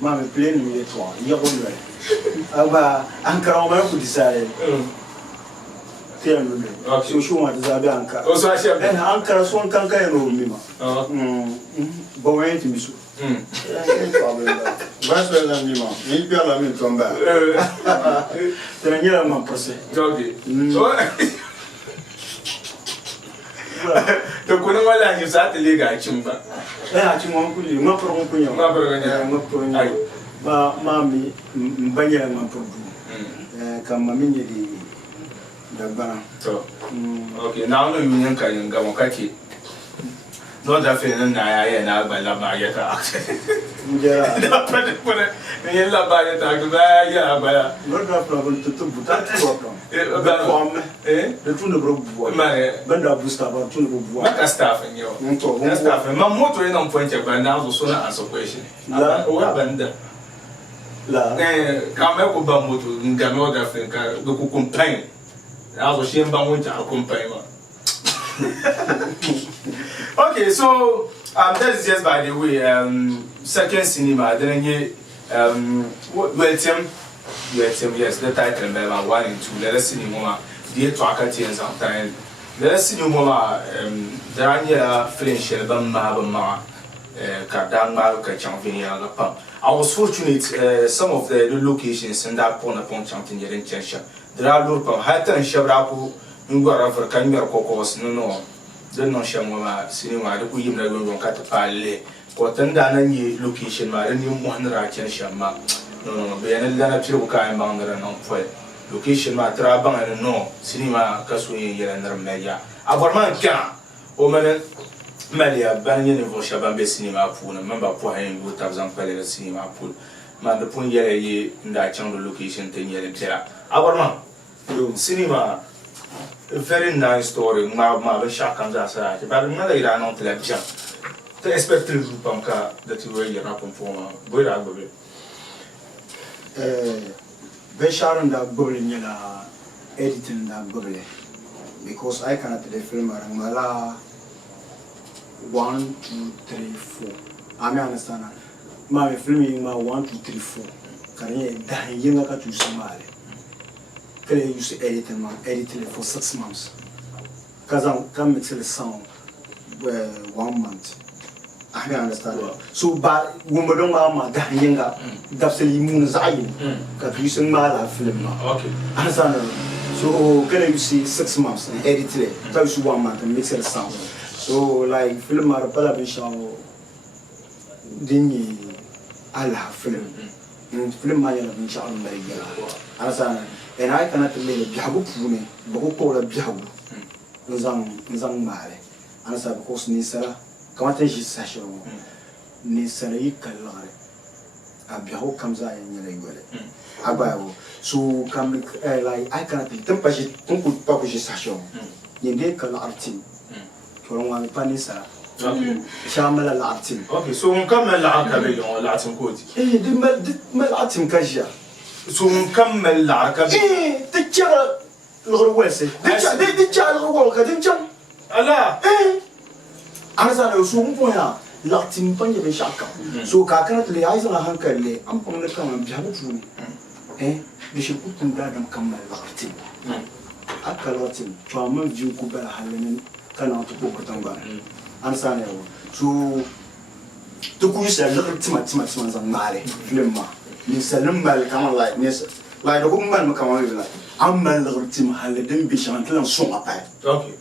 ma me play ni le to yego le agba Ankara ma ku disare so show ma zabe Ankara o so a chef Ankara so kanka e no mi ma bon wait mi so vas ver la mi ma ni pia la mi tomba tenía ma procès okay to kuna wala ni sa tele ga chimba a chimba kuli ma pro ko nyo ma pro nyo ma mi mbanya ma pro kama mimi di dabana to okay now no yin kan yin ga mo kake no da fe nan na ya na ba la ba ya ta mujera da pede pone ni la ba ya ta ga ya ba ya no da problem to buta to problem de tout ne bro bois banda busta ba tout ne bro bois maka staff nyo to staff ma moto ina point ba na so na answer question la o banda la kama ko ba moto ngame o da fe ka do ko compagnie aso shemba wonja compagnie ma Okay, so that is just by the way. Second cinema, then you welcome, yes, the title number 1 and 2. Let us see more. The tracker and sometimes. Let us see more. There are French, Bama, Kadang, Kachampion. I was fortunate. Some of the locations in that upon champion in Cheshire. There are local Hatta and Shabraku. Ngwara Kanyar Cocos, no, the no Shamama, cinema, the Queen Dragon Catapale, Quatanda, any location, my new one Rachen Shama. No, be an Elana Chiruka and Bounder and non location, my Trabang and no, cinema, Casui, and Media. Our man can, Omen Melia, Banyan of Shabambe cinema pool, a member for him with 1,000 Pellet cinema pool. Man, the Punya in that channel location 10 years. Our man, cinema. A very nice story. My shock comes outside. But another year, I don't tell you. The expected group that you were here up on former. Where are you? Besharon that bubbling editing that bubbling. Because I cannot the film Mala 1, 2, 3, 4. I understand. My filming my 1, 2, 3, 4. Can you die to Somali? I used to edit it for 6 months. Because I can't mix the sound 1 month. I understand. So, but when we don't have that younger, that's the moon Zion. Because you sing my film. Okay. Understand? So, can you see 6 months and edit it? So, you 1 month and mix the sound. So, like, film our television, then Allah film. And film my television, understand? And I cannot live a Biabu Pune, Boko a Biabu, Zang Mare. And as I because Nisa, Comantage session, Nisa Kalare. A Biahu comes out in your Abayo. So come like I cannot temperature, don't put publish session. Yende Kalartin. From Panisa. Shamala Latin. Okay, so when come a Latin code. The Latin Kaja. So come a larka. The child, Lord Wesley. The child walk at the jump. Allah, as I know, so Latin Punjab Shaka. So Kakanatli, I saw a hunker, I'm going to come and Jabu. They should put them down and come and Latin. I cannot him. Trauma, you could bear Helen, cannot to book it. Understand? So to push a little too much on Mali, Flimma. Miss Lumbal come on like Miss, like a woman come on like I'm a little Tim Halliday Bishop and so up. Okay.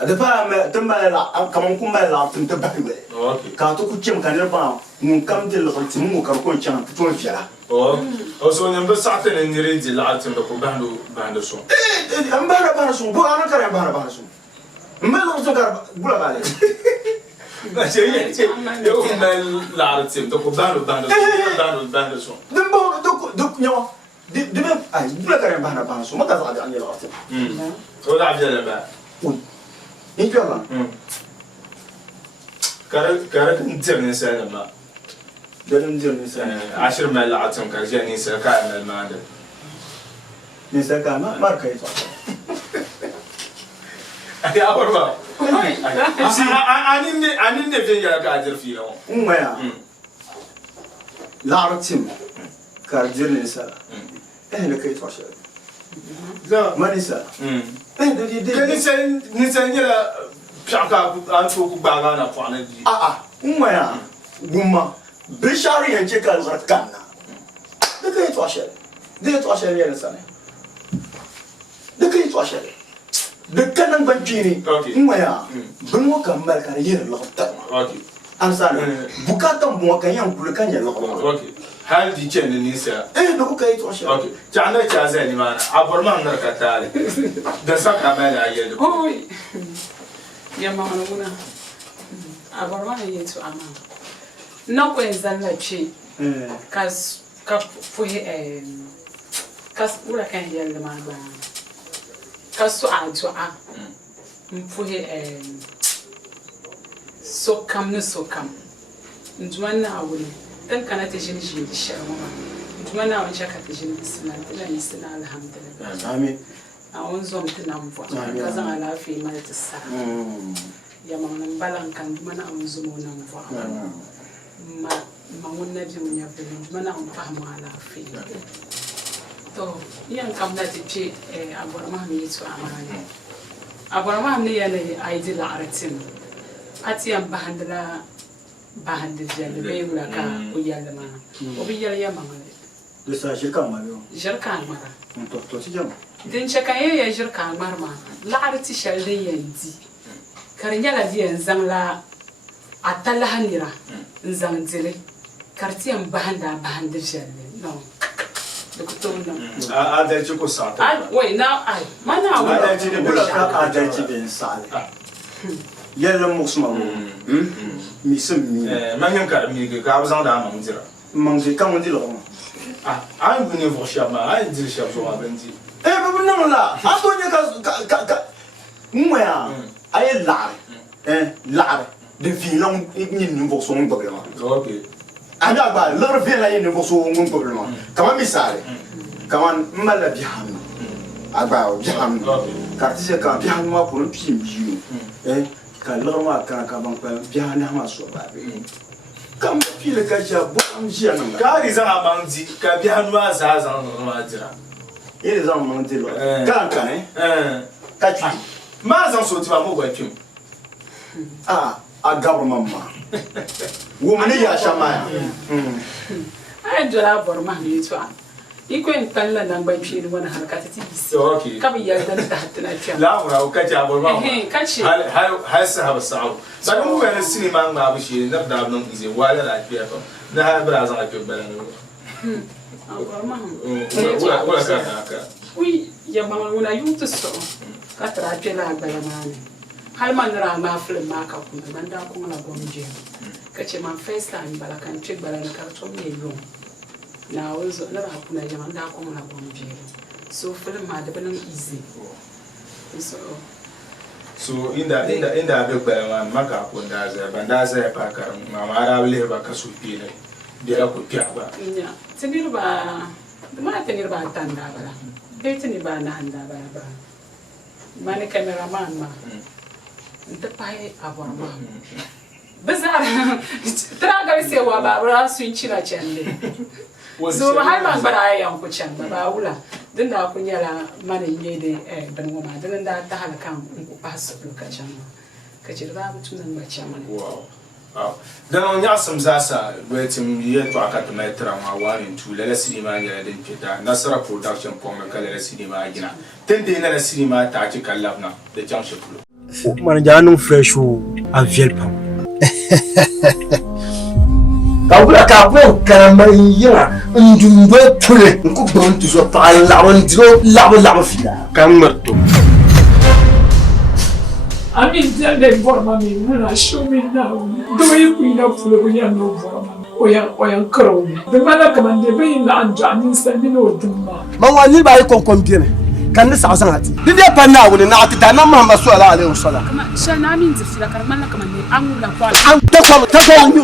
At the time, I'm coming to my lap in the Bible. Okay. Katuku Jim can never come to little Timu Carconchan to 12 years. Oh, also number Saturn and you read the Latin of Bando Banderson. I'm Barabason, Buana Barabason. Melons of Bulabali. That's it. You can large him to Bando Banderson. The boat, no, the I black and Banabason. What does I do? So that's the in German. Carrot German cinema. I should mail out some Carjanis, a kind of man. Mr. Kama, market. I didn't think you're a guy, Filo. Where? Large Tim, Carjanis, and the case was the money, sir. Can you send Chaka and Fuku Bagana upon it? Where? Guma, Bishari and Checkers are Ghana. The great washer. The great washer, Yenson. The great washer. The Canon Bangini, where? Bunwaka America, a year long time. Okay. I'm sorry. Bukata Mwakayam, Bulakanya. Okay. How did you change the Nisa? Look at it washer. Okay. Chana Chazan, man. Aborman Catale. The Sacramento, I oh, Yamana. Aborman, you to Amma. No question that she cause for cause what I can hear the man. Cause so I to for so come no so come. One now will then can I take you the share woman. One now check at the gym is not alhamdulillah. I mean, awon zom tinam vo ka zan ala fi ma ta sa ya mamman balan kan mana awon zumo nan vo ma mun na bi mun ya bi mana awon fahmu ala fi to yan kam na ce abarma ne to amana abarma ne ya ne aidi la aratin atiyan bahandil jale be wala ka o yalla ma o bi yalla ya mamale de sa shirka ma yo shirka mara to ci jam din chaka ya shirka marma la arti shalde yanzi karnya la diyan zan la atalla hanira zan dire kartiyan bahandil jale no adalci ko sata wai na ai mana wa adalci da bula ka adalci bin sale yalla muksuma mi sim mi man yanka mi ka bazan da man jira man je kan wani lo an gune vo shama an dir shab so abanji ba bin nan la a to ne ka mu ya ay la la de filon ni ni vo so ngba ma okay ada ba lor fi la ni vo so ngba ma kama misale kama mala biham agba biham kartise kan biham ma pour pim biu ka lor ma kan ka ban pa biham na ma so ba kam pile ka ja bo am jia na ka ri zan amanzi ka biham ma za zan ma jira ele zan manzi lo kan ka chi ma zan so ti ba mo gwa pim a government ma woman ya shama ai jira borma ne to iko in kalla nan ban fi wani harka ta tibisi okay ka bi yarda da hatta ta la mura ka ta borma kace hal sahaba sa'u sai mu wani sinima ma bu shi na da nan ize wala la fiya to na ha bra zan ake bala ne borma wala ka oui ya mama wala yutu so ka tra pela bala mane hal man ra ma film ma ka kuma man da kuma na gomje kace man first time bala kan check bala na karton ne yo na wazo na ra kuna jama da kuma na gomje so film ma da banan easy so inda be bala man maka ko da za banda za pa ka mama ara wale ba ka su pile da ko pya ba nya tinir ba ma tinir ba tanda bala be tinir ba na handa ba mane cameraman ma nta pai aborma bazar traga se wa ba sun cira cende so har man bara yan ku can ba wula din da kun yala mana yede ban goma din da ta halkan ku pass lokacin ka ci ba mutunan ba can mana wow dan on ya sam zasa wetin ye to aka ta mai trama warin tu la sinima ne din fita nasara production ko ma kala sinima gina tende na sinima ta ci kallafna da can shekulo man janum fresh a vielpam kawula ka bo karama yira ndumbe tule ko bon tu so pa la on diro la fila kan marto amin jande borma mi na show me now do you queen of full ya no borma oya kro de mala kamande be na anja min sandi no dumma man wani ba yi konkon biye kan ni sa san ati dide pa na woni na ati da na Muhammad sallallahu alaihi wasallam kama shana min zifira karman kamande an la kwala an ta ko ni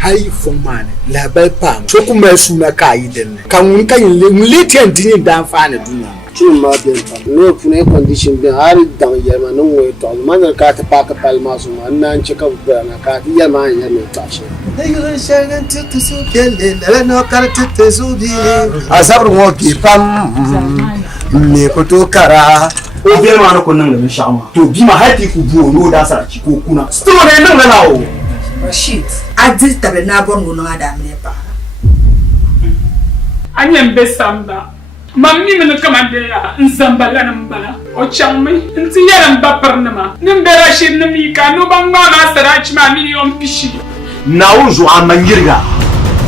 hai fomane la bai pam so kuma suna kai den kan mun kan litian din dan fa ne duniya tun ma bien pa no fune condition bin har dan yama no we to man ka ta pa ka palma su man nan ci ka na ka ti yama ya me tashi dai ran shagan tutu su kelle la no kar tutu su bi azabru mo ki pam me ko to kara o be ma no ko nan da shama to bi ma hati ku bu no da sa ci ko kuna story nan na o Rashid, adil tabe na bon no adam ne pa. Anyam besamba. Mamni men kamande ya nzambala nambala. O chammi nti yaram baparnama. Nimbe Rashid nimi ka no bangma na sarach ma million pishi. Nauzu amanyirga.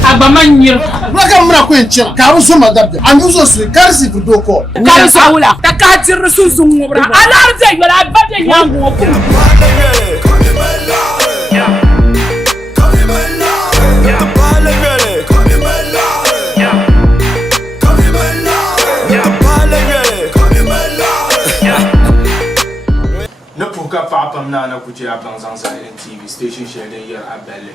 Abamanyirga. Raka mra ko enchira. Ka ruso magabda. Anuzo su karsi budoko. Ka saula. Takati rusu zungubra. Alarze yola bade yangu ko. The puka papa na kuche abanzanza NTV station share yer abelle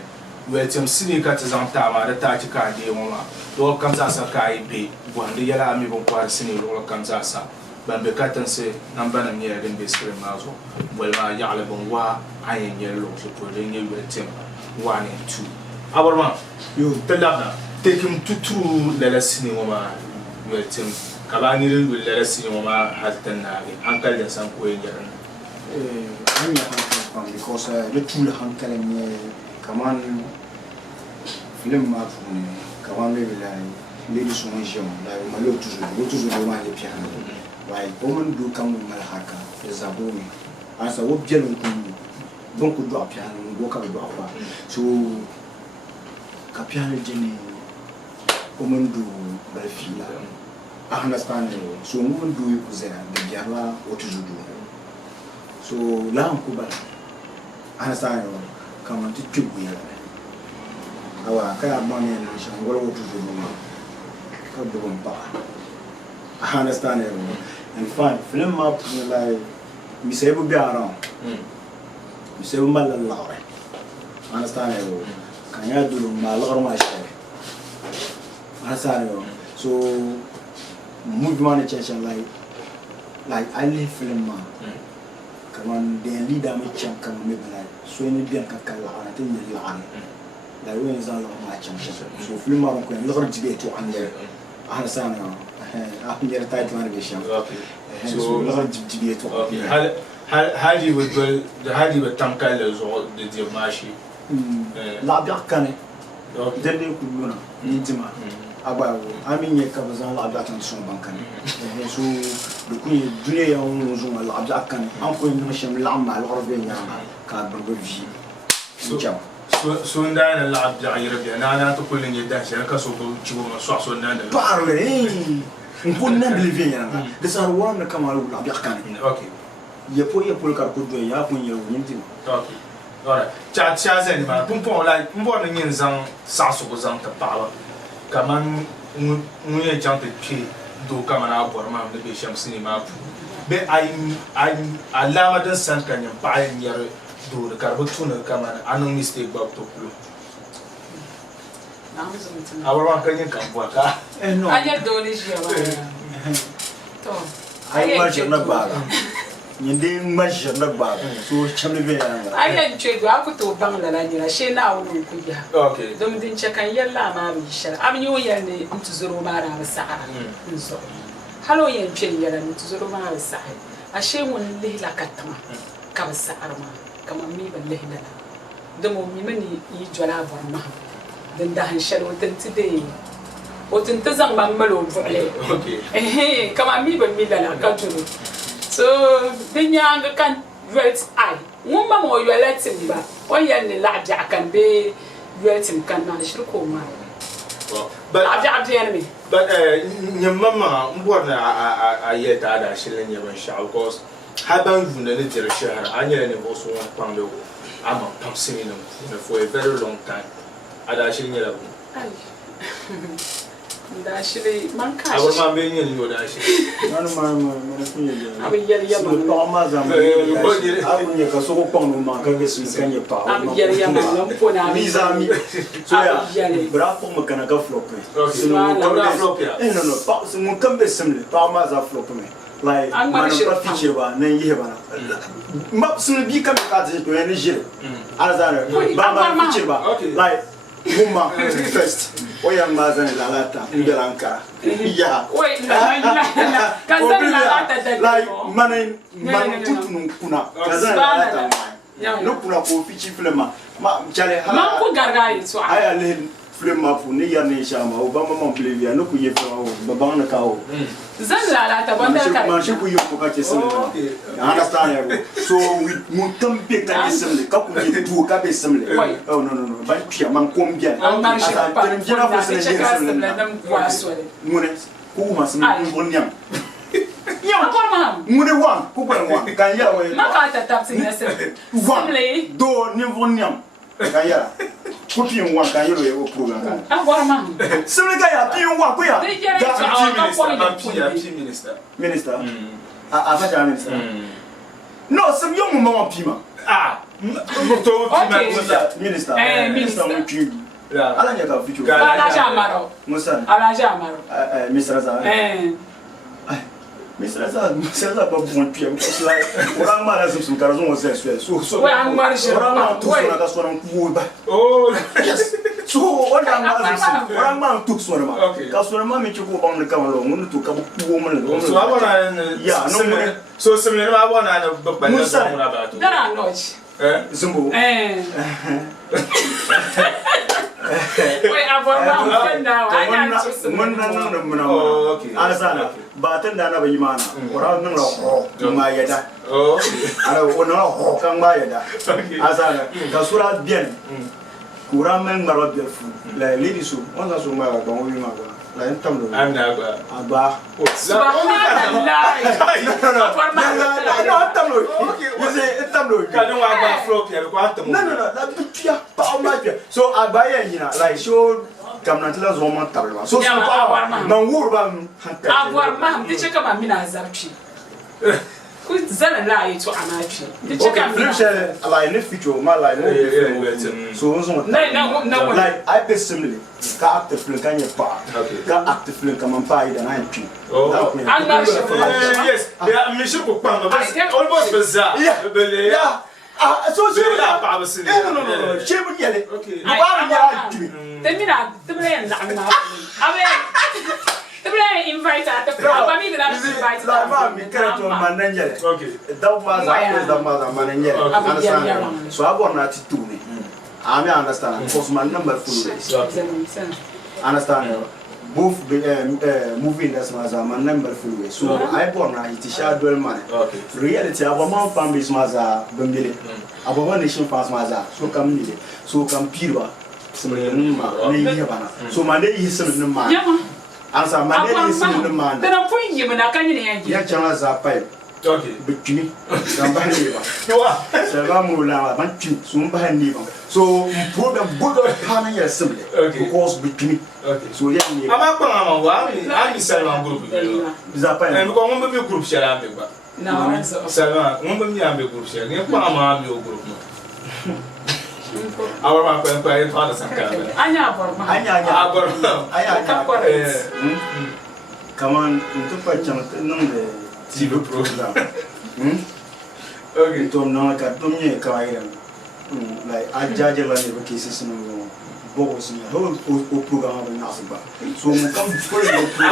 wetem sini ka tizanta ma da ta ci ka de mu ma do kam za sa kai be wanda yala mi bon kwar sini do kam za sa ban be katan se nan bana mi ya den be skre mazo wala ya ala bon wa ayen yer lo so ko den ye wetem 1 and 2 abarma yo telabna tekim tuturu la sini mu ma wetem kaba ni la sini mu ma haltan na hankal da san ko yen I'm not because the tool handling come on film map come on maybe like ladies who like my little to the one piano like woman do come with Malhaka is a boom as a wood jelly don't could drop piano walk up drop so Capiano Jenny woman do Belfila I understand so woman do it there the Gala what to do. So lam kuba understand come to tube we our kaya money and what to do I understand and fine film up like we say we be around we say we mal law understand can you do mal or my share understand so move money change like I live film come on, the leader may champ come maybe like so any bien kakala and I think the line like when is all my champion so film on can look debate to under understand I think you're tight navigation so look debate to how do you would tamkal or the dimashi la biakane then they could know nidima about I mean you cover some la biakan so bankan so the queen dunia yang uzung la biakan ampo ni macam lama la orbe nyanga ka berbevi so ndana la biak yirbe na to kulin yedda shi ka so ko ciwo ma so ndana parle on n'a de nyanga de sa wana kama la biakan okay yepo ka ko do ya kun yewu nidima okay alright cha zen ma pumpo la mbo na nyin zang sa so ko zang ta pa kaman munye jante pi do kamana borma de be sham cinema be ay alama dan san kanyam pa yar do de karbo tuna kamana anon mistake ba to plu awara kanyin kan boaka no anya do ni shi ba to ay ma je na ba nyinde ma je na ba so chamle be ya aya nche do akuto bang la nyira she na wonu ku ya okay dum din che kan yalla ma mi shara am nyu ya ne ntuzuru mara sa'a nso halo yen che yalla ntuzuru mara sa'a ashe won lehla katama ka sa'a ma kama mi ban lehla dum mi mani yi jola barma dan da han sharo tantide o tantazan ban malo vule okay kama mi ban mi la ka turu so dinyanga kan vet ai wumba mo yeletim ba o yenne la ja kan be yeletim kan na shirko ma but abja yani but nyamma mbona ayeta da shirin yaban sha because haban vunne ne dire shahara anya ne bo so wan pambe ama pamsini no for a very long time ada shirin yala ai da shiri man ka shi abun be yin yo da shi man kun yi abin yar so to ma zam abun ya ka so ko pon ma ka ga sun kan ya pa abin yar nan ko na mi zami so ya bra ko ma kana ka flop so no flop ya no pa so mun kan be simle pa ma za flop me like man pa fiche ba nan yi ba na ma sun bi kan ka je to ne jire azara ba ma fiche ba like Mumma first. Oyang mazan lalata ngelanka. Yeah. Wait, kazan lalata da. Like man tutun kuna. Kazan lalata. No kuna ko fichi flema. Ma chale hala. Ma ko gargai so. Aya le flema fu ne ya ne shama o ba ma plevia no ku ye flema o ba ba na ka o. Zan lalata banda ka. Man shi ku yo ko ka ce sun. Understand ya. So we mun tambe ka ne sun ka ku ye tu ka be sun. Oh no. Ba pia man kom bien. Man shi pa. Jena fo sun sun nam wa so. Mune ku ma sun bon nyam. Ya ko ma. Mune wan ku ko wan kan ya we. Ma ka ta tap sin nese. Simple. Do ni bon nyam. Kan ya. Ku pi wan kan yo o program kan. Agora ma. Simple kan ya pi wan ku ya. Minister. Minister. A fa ja minister. No, some young mama pima. Ah, Minister. Yeah. Ala nyaka fichu. Alaja Amaro. Musan. Alaja Amaro. Mr. Azar. Mr. Azar pas bon pied. Orang mana some karazon was there. So. Orang mana tu sona ka sona kuba. Oh, yes. So orang mana tu sona ma. Ka sona ma mi chuko bang de kamalo. Mun tu ka kubo mun. So abona ya no mun. So similar ma abona na bakban na so mun abatu. Dara noche. Zumbo. Wait, I'm Alasana, Batan Dana Yimana, or I'm not Mayada. Oh, I don't know how Mayada. Asana, Kasura Bien, Kuraman Marabia food, like lady soup, one of my Bangima. I'm never. Abba. You say tableau. Can you have flow here? No, that's pure power magic. So I buy a like show Kamnatla's woman tableau. So no woman. Our mom, the check of Mina Zarchi. Who's Zan lie to Anachi? The check of like in the future, my life. So, no, like I personally. Ka active film kan ye pa. Ka active film kan man pa ida na ntwi. Oh. Yes. Yeah, me should go pan. Almost bizarre. Yeah. So la pa be sin. No. She would yell. Okay. Ba ya ntwi. Temina, temina na na. Abe. Temina invite at the club. I mean that invite. La ma mi kere to man nyele. Okay. That was man nyele. Understand? So I want na tituni. I understand. Because my number full ways. Understand? Both movie industry my number full ways. So I born a Itisha dual money. Reality, our mom family is Maza Bambili. Our nation fast Maza. So come needed. So come Pira. So my day is some man. Answer my day is some man. Then I'm putting you in a canyon. Yeah, channels are pipe. Okay, but you so problem good panel assembly because between so yeah I'm Salman group Zapan group share no Salman group share group our come on into TV program. Okay, Tom Naka, Tommy Kayan. Like I judge a lot of cases in boss in the whole program in Asaba. So come for I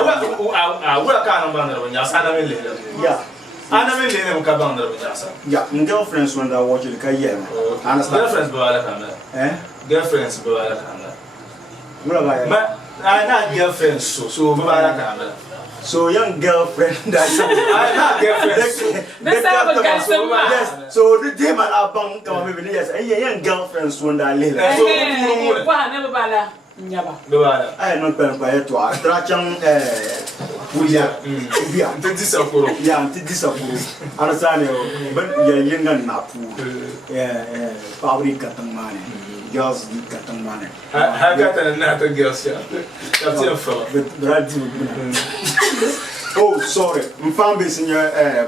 will kind of when you're yeah. I never let them come under Yasa. Yeah, girlfriends when I watch the Kayan. Girlfriends, girlfriends, I not girlfriends, so so young girlfriend that's girlfriend. Yes. So the day man abang come maybe yes. Young girlfriends when that little. So never bala. Nyaba. I not pen by to attraction Puya. Yeah, disapprove. Yeah, disapprove. Understand you? But young and napu. Yeah, public cutting money. Girls cutting money. I got another girls here. That's your fellow. Oh, sorry. Mfambi sinye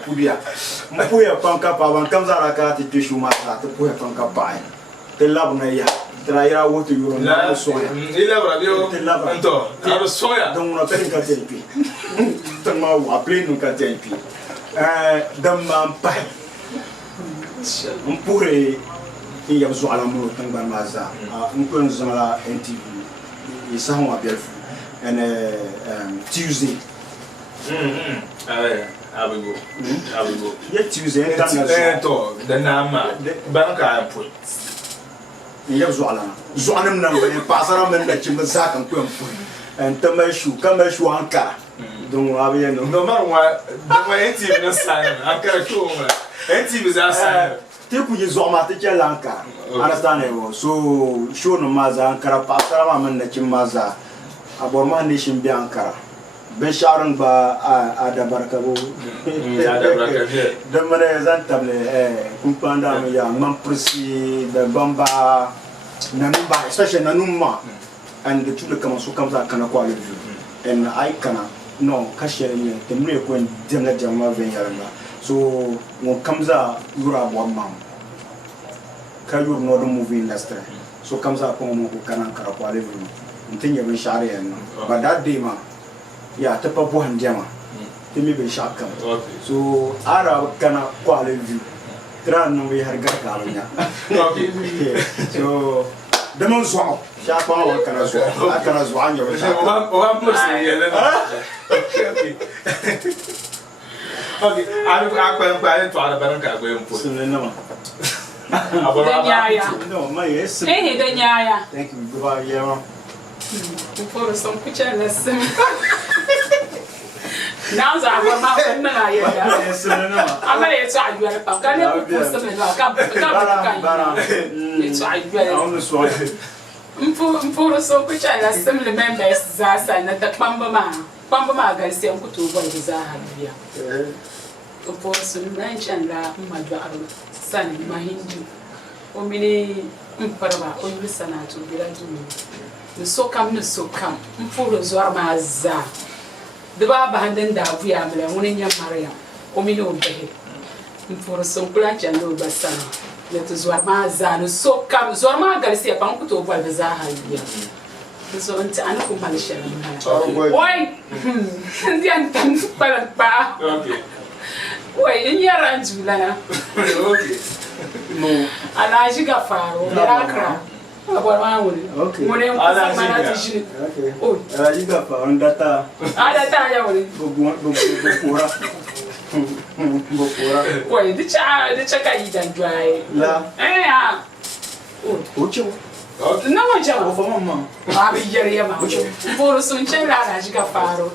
Pudia. Mpuya panka pa wankamza rakati tishu mata. Mpuya panka pa. Te lab na ya. Traira wotu yuro na soya. Ile radio. Te lab. Anto. Aro soya. Donc on appelle ka telpi. Tellement ou appeler nous ka telpi. Dans ma pa. Mpure il y a besoin à l'amour tant que maza. Mpure nous sommes là NTV. Ils sont à Belfort. And Tuesday. I will go. Yeah, Tuesday. The Nama, Banka put. You have Zoanam number and Passaram that you must sack and come and Tamashu, Kamashu Anka. Don't worry, no matter what, the way NTV is silent. I can't show NTV is outside. Take with Zoma, take your Lanka. Understand? So, show no Maza, Ankara, Passaram, and the Chimaza. About my nation Bianca. Besharan ba ada barakabu. Ada barakabu. The manezantable kumpanda ya mampresi the bamba nanumba especially nanumma and the chule kama so comes out kana kwa and I kana no kashere ni temre ko demla jama venyaranga So when comes out, you're a one man. Can you know the movie industry? So comes out come who can anchor up whatever. Until you're shari and but that day man, yeah, tap up one jama. They may be sharp come. So Arab can quality view. Tran we had got okay. So the moon swamp. Sharp on can as well. I can as one your okay, I'm going to Alabama going for no. No, my yes. Hey, then ya. Thank you. Goodbye, yeah. For some picture lesson. Now I want my friend. Yes, no. I'm going to try you at a can you put something like it's on the sword. For some picture lesson, the members Zasa and the Pambama. Pambama, I say, I'm going to go to Zahia. For some ranch and my daughter, son, my Hindu. Omini Mparaba, or you listen to Biradu. The so come, Mfuro Zormaza. The Baba and then that we are winning your Maria, Omino Bay. For some branch and no Bassana. Let us Zormaza, so come Zorma Garcia Panko to Valzaha. So until Malaysia. Why? The Anton Parapa. Okay. Why, in your hands, Villa? Okay. No. Alajiga Faro, Accra. Okay. Oh, Alajiga Faro, and data. Why, the child, the Chaka dry. La. Oh, no one jump for Mamma. I'll be Yeriama. For some Alajiga Faro,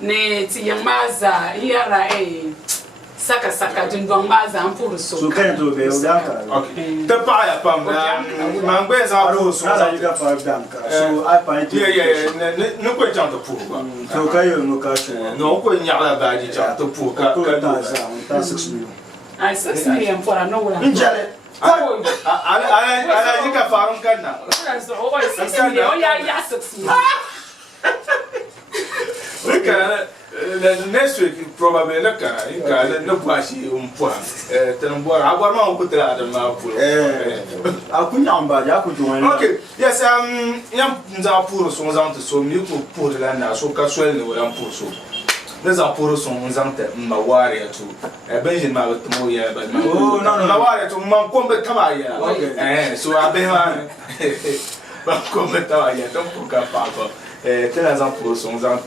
ne Tiamaza, Yara. Saka Jindwambaza and Puruso. So can do the okay. The fire pump, Manguez are also so I find no question on the pool. So can you look at no going yard badge to pool? I 6 million for a no one. I think I found gun now. Look at the next week, probably look at it. No quasi point. Tenambora, I want to put that in my pool. I couldn't number, I could join. Okay, yes, young Zapur songs on to so you could put it and so casually with Ampuso. There's a poor songs on my warrior too. A Benjamin with Moya, but no, my warrior to Mamcombe Tamaya. So I've been Mamcombe Tamaya, don't cook up, Papa. Tel exemple sont à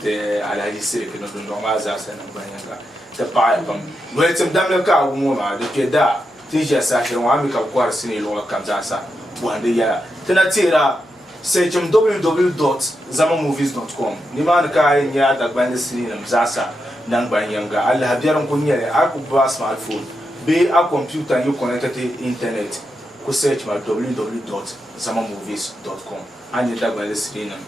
la lycée que nous normal ça c'est n'importe c'est pas comme nous étions dans le cas où moi depuis da déjà ça je on a mis quoi signer le comme ça bon déjà tenatira c'est www.zamamovies.com ni man ka nya da ban signer mzasa nan ban yanga Allah habiyaran kunyere aku ba smartphone be a computer you connected to internet ku search ma www.zamamovies.com anya da ban signer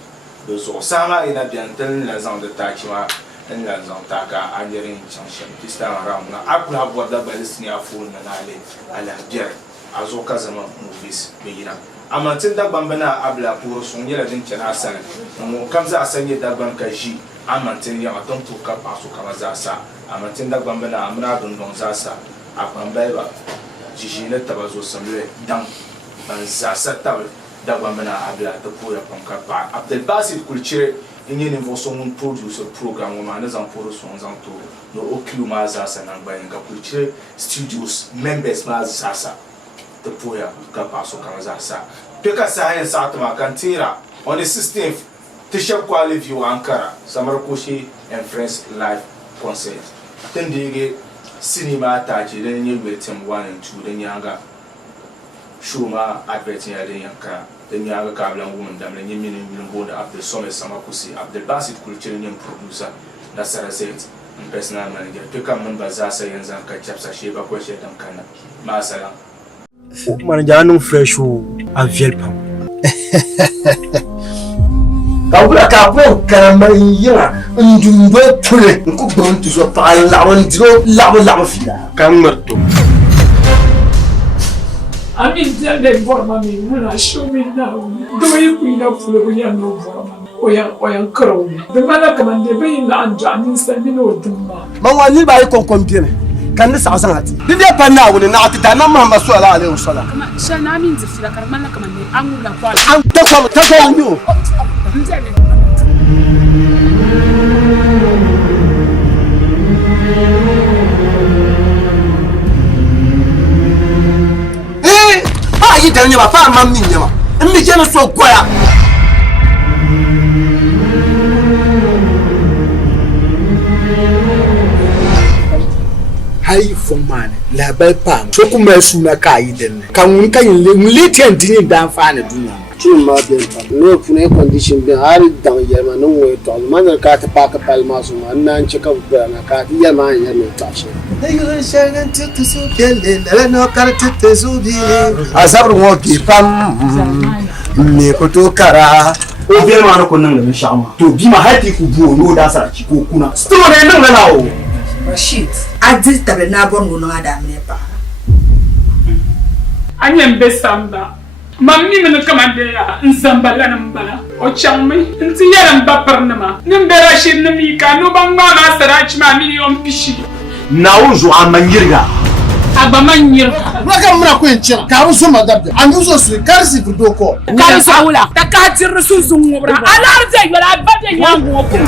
de so sama ina biantel la zone de tachima en la zone taka anyerin chanshan pista ram na akula boda balisi a phone na ale ala bier azo kazama movies beyina amantin da bambana abla pour son yela din chana san mo kamza asanye da ban kaji amantin ya aton to ka paso kamaza sa amantin da bambana amna don don sasa apambaiba jijine tabazo samle dan ban sasa tabel Dagwamana abla the poor ponka pa Abdel Basit culture in any voson produce a program woman as on for songs on to no okuluma zasa and buying a culture studios members mazasa the poor kapaso kamazasa Peka science atma kantira on the 16th Tisha Kwali view Ankara Samarakoshi and Friends live concert then they cinema taji then you wait 1 and 2 then younger Shuma advertising at the Yanka the Nyaga Kablan woman, the Yemen board of the Summer Samakusi, of the Basit Cultural producer, Nasara said, and personal manager, to come on Bazasa and Zanka Chapsa Sheba question and Kana, Masala. Manjano fresh a Vielpam. Kabula Kapo, Karamaya, and you were pulling, could go to so far, Lava, Kamerto. I mean, they bought me when I show me now. The way we know for we are no or crow. The man come and they be in land and sending out the man. Mawa liba iko kompire. kan ni sa sangati ni de pa na woni na ta na Muhammad sallallahu alaihi wasallam kama shana min zifira karman kama ne an la kwa an ta ko nyu yi dan nyama fa mam ni nyama mbi je no so goya hai fomane la bal pam so kuma suna kai den kan mun kan le ten din dan fa na duniya tun ma bien pa no fune condition bien har dan yema no we to man ka ta pa ka pal ma so man nan ci ka na ka ti yema ya no ta shi ayo shagan tutu su kele la no kar tutu su bi asabu mo ki pam me ko to kara o bien ma no ko nan da shama to bi ma hati ku bu no da sa ci ko kuna sto ne nan na lawo Rashid adil tabe na bon no ada me pa anyem besamba mamni min kamande ya nzambala nambala o chammi nti yaram baparnama nimbe Rashid nami ka no bangma na sarachi ma million pishi na uzu amanyirga aba manyirga maka muna ko encira ka uzo madabde an uzo su karsi budoko ka saula ta ka tirru sun ngobra alarje yola bade yango ko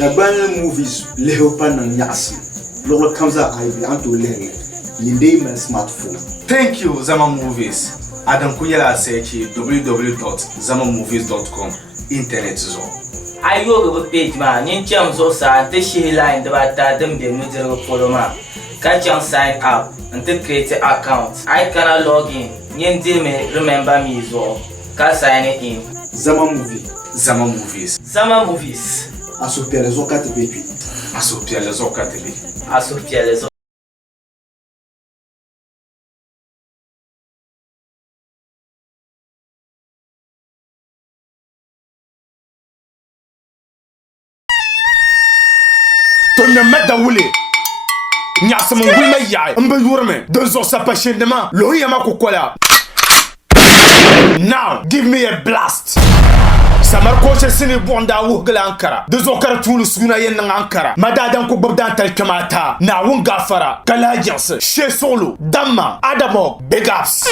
The Bangla movies Leopan and Yasi. Lolo Kamza Ivy Anto Lene. Yinde my smartphone. Thank you, Zama Movies. Adam Kunyala search www.zamamovies.com. Internet zone. Ayo go page ma nyin cham so sa te shi line da bata dem be mu jero follow ma. Ka cham sign up and to create an account. I can log in. Nyin di me remember me zo. Ka sign in. Zama Movie. Zama Movies. Zama Movies. Asopia les okate bepi. Asopia les okate bepi. Asopia les Tonne meda wule. Nyasama ngulma yaay. Mbe yurme. Dozo sapashe dema. Lohi yama kukola. Now, give me a blast. Samar Koshe Sini Bonda Wugla Ankara. Dozo Karatulu Suna Yen Ankara. Madadan ko Babdan Tal Kamata. Na Wungafara. Kalajans. She Solo. Damma. Adabog. Big ups.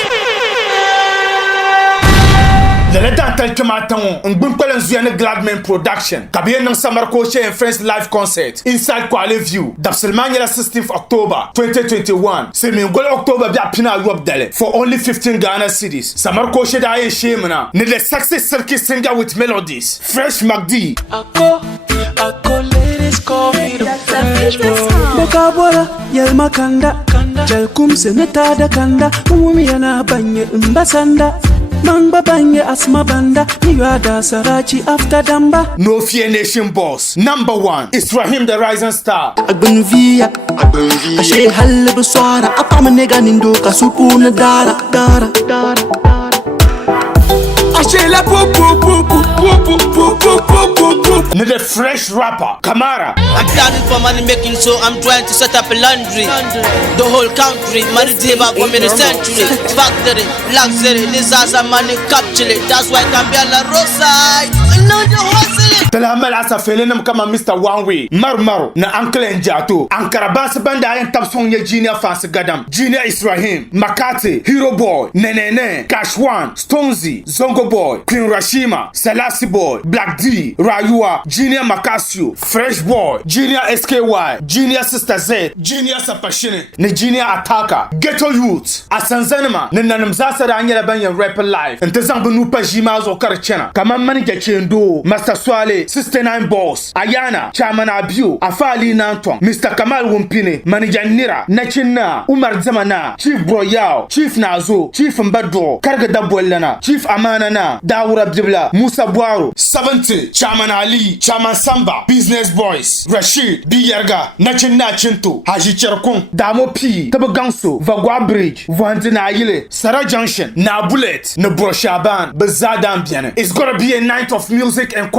Le Dantal Kamatan. Ngbumpelen Zuyane Gladman Production. Kabien Nang Samar Koshe and Friends live concert. Inside Kuala View. Dapselmania 16th October 2021. Semingol October Bia Pina Dele. For only 15 Ghana cedis. Samar Koshe da Aye Shemana. Ne the success circuit singer with melodies. Fresh McD. Ako ladies call me the fresh boy. Boka bola yel makanda. Jal kum seneta da kanda. Umumi yana banye mbasanda. Mangba banye asma banda. Niwada sarachi after damba. No Fear Nation boss. Number 1 is Rahim the Rising Star. Agbun via. Ashe halle buswara. Apama nega nindo kasupu na dara. Ashe la po. Need a fresh rapper, Kamara. I'm planning for money making, so I'm trying to set up a laundry. The whole country, money deba for me the century. Factory, luxury, this is a money capture it. That's why Cambia La Rosa. Now the hustling. Talamal asa felenam kama Mr. One Way. Maru na Uncle Njato. Ankara bas banda ayan tapsong ye Junior Fans Gadam. Junior Israhim, Makati, Hero Boy, Nenene, Cash One, Stonesy, Zongo Boy, Queen Rashima, Selassie Boy, Black D, Rayua, Junior Makasio, Fresh Boy, Junior SKY, Junior Sister Z, Junior Sapashine, ne Junior Attacker, Ghetto Youth, Asanzanima, ne Nanamzasa Ranyela Banyan Rapper Live, and Tezambunupa Jimazo Karachena, Kama Manager Chendo, Master Swale, 69 Boss, Ayana, Chairman Abiu, Afali Nanton, Mr. Kamal Wumpine, Manager Nira, Nachina, Umar Zamana, Chief Broyao, Chief Nazo, Chief Mbadro, Karga Dabwelana, Chief Amana Ghana, Daoura Bibla, Musa Boaro, 70, Chairman Ali, Chairman Samba, Business Boys, Rashid, Biyerga, Nachina Chinto, Haji Cherkong, Damo P, Tabaganso, Vagwa Bridge, Vantina Ile, Sarah Junction, Na Bullet, Nabro Shaban, Bazadam Biene. It's gonna be a night of music and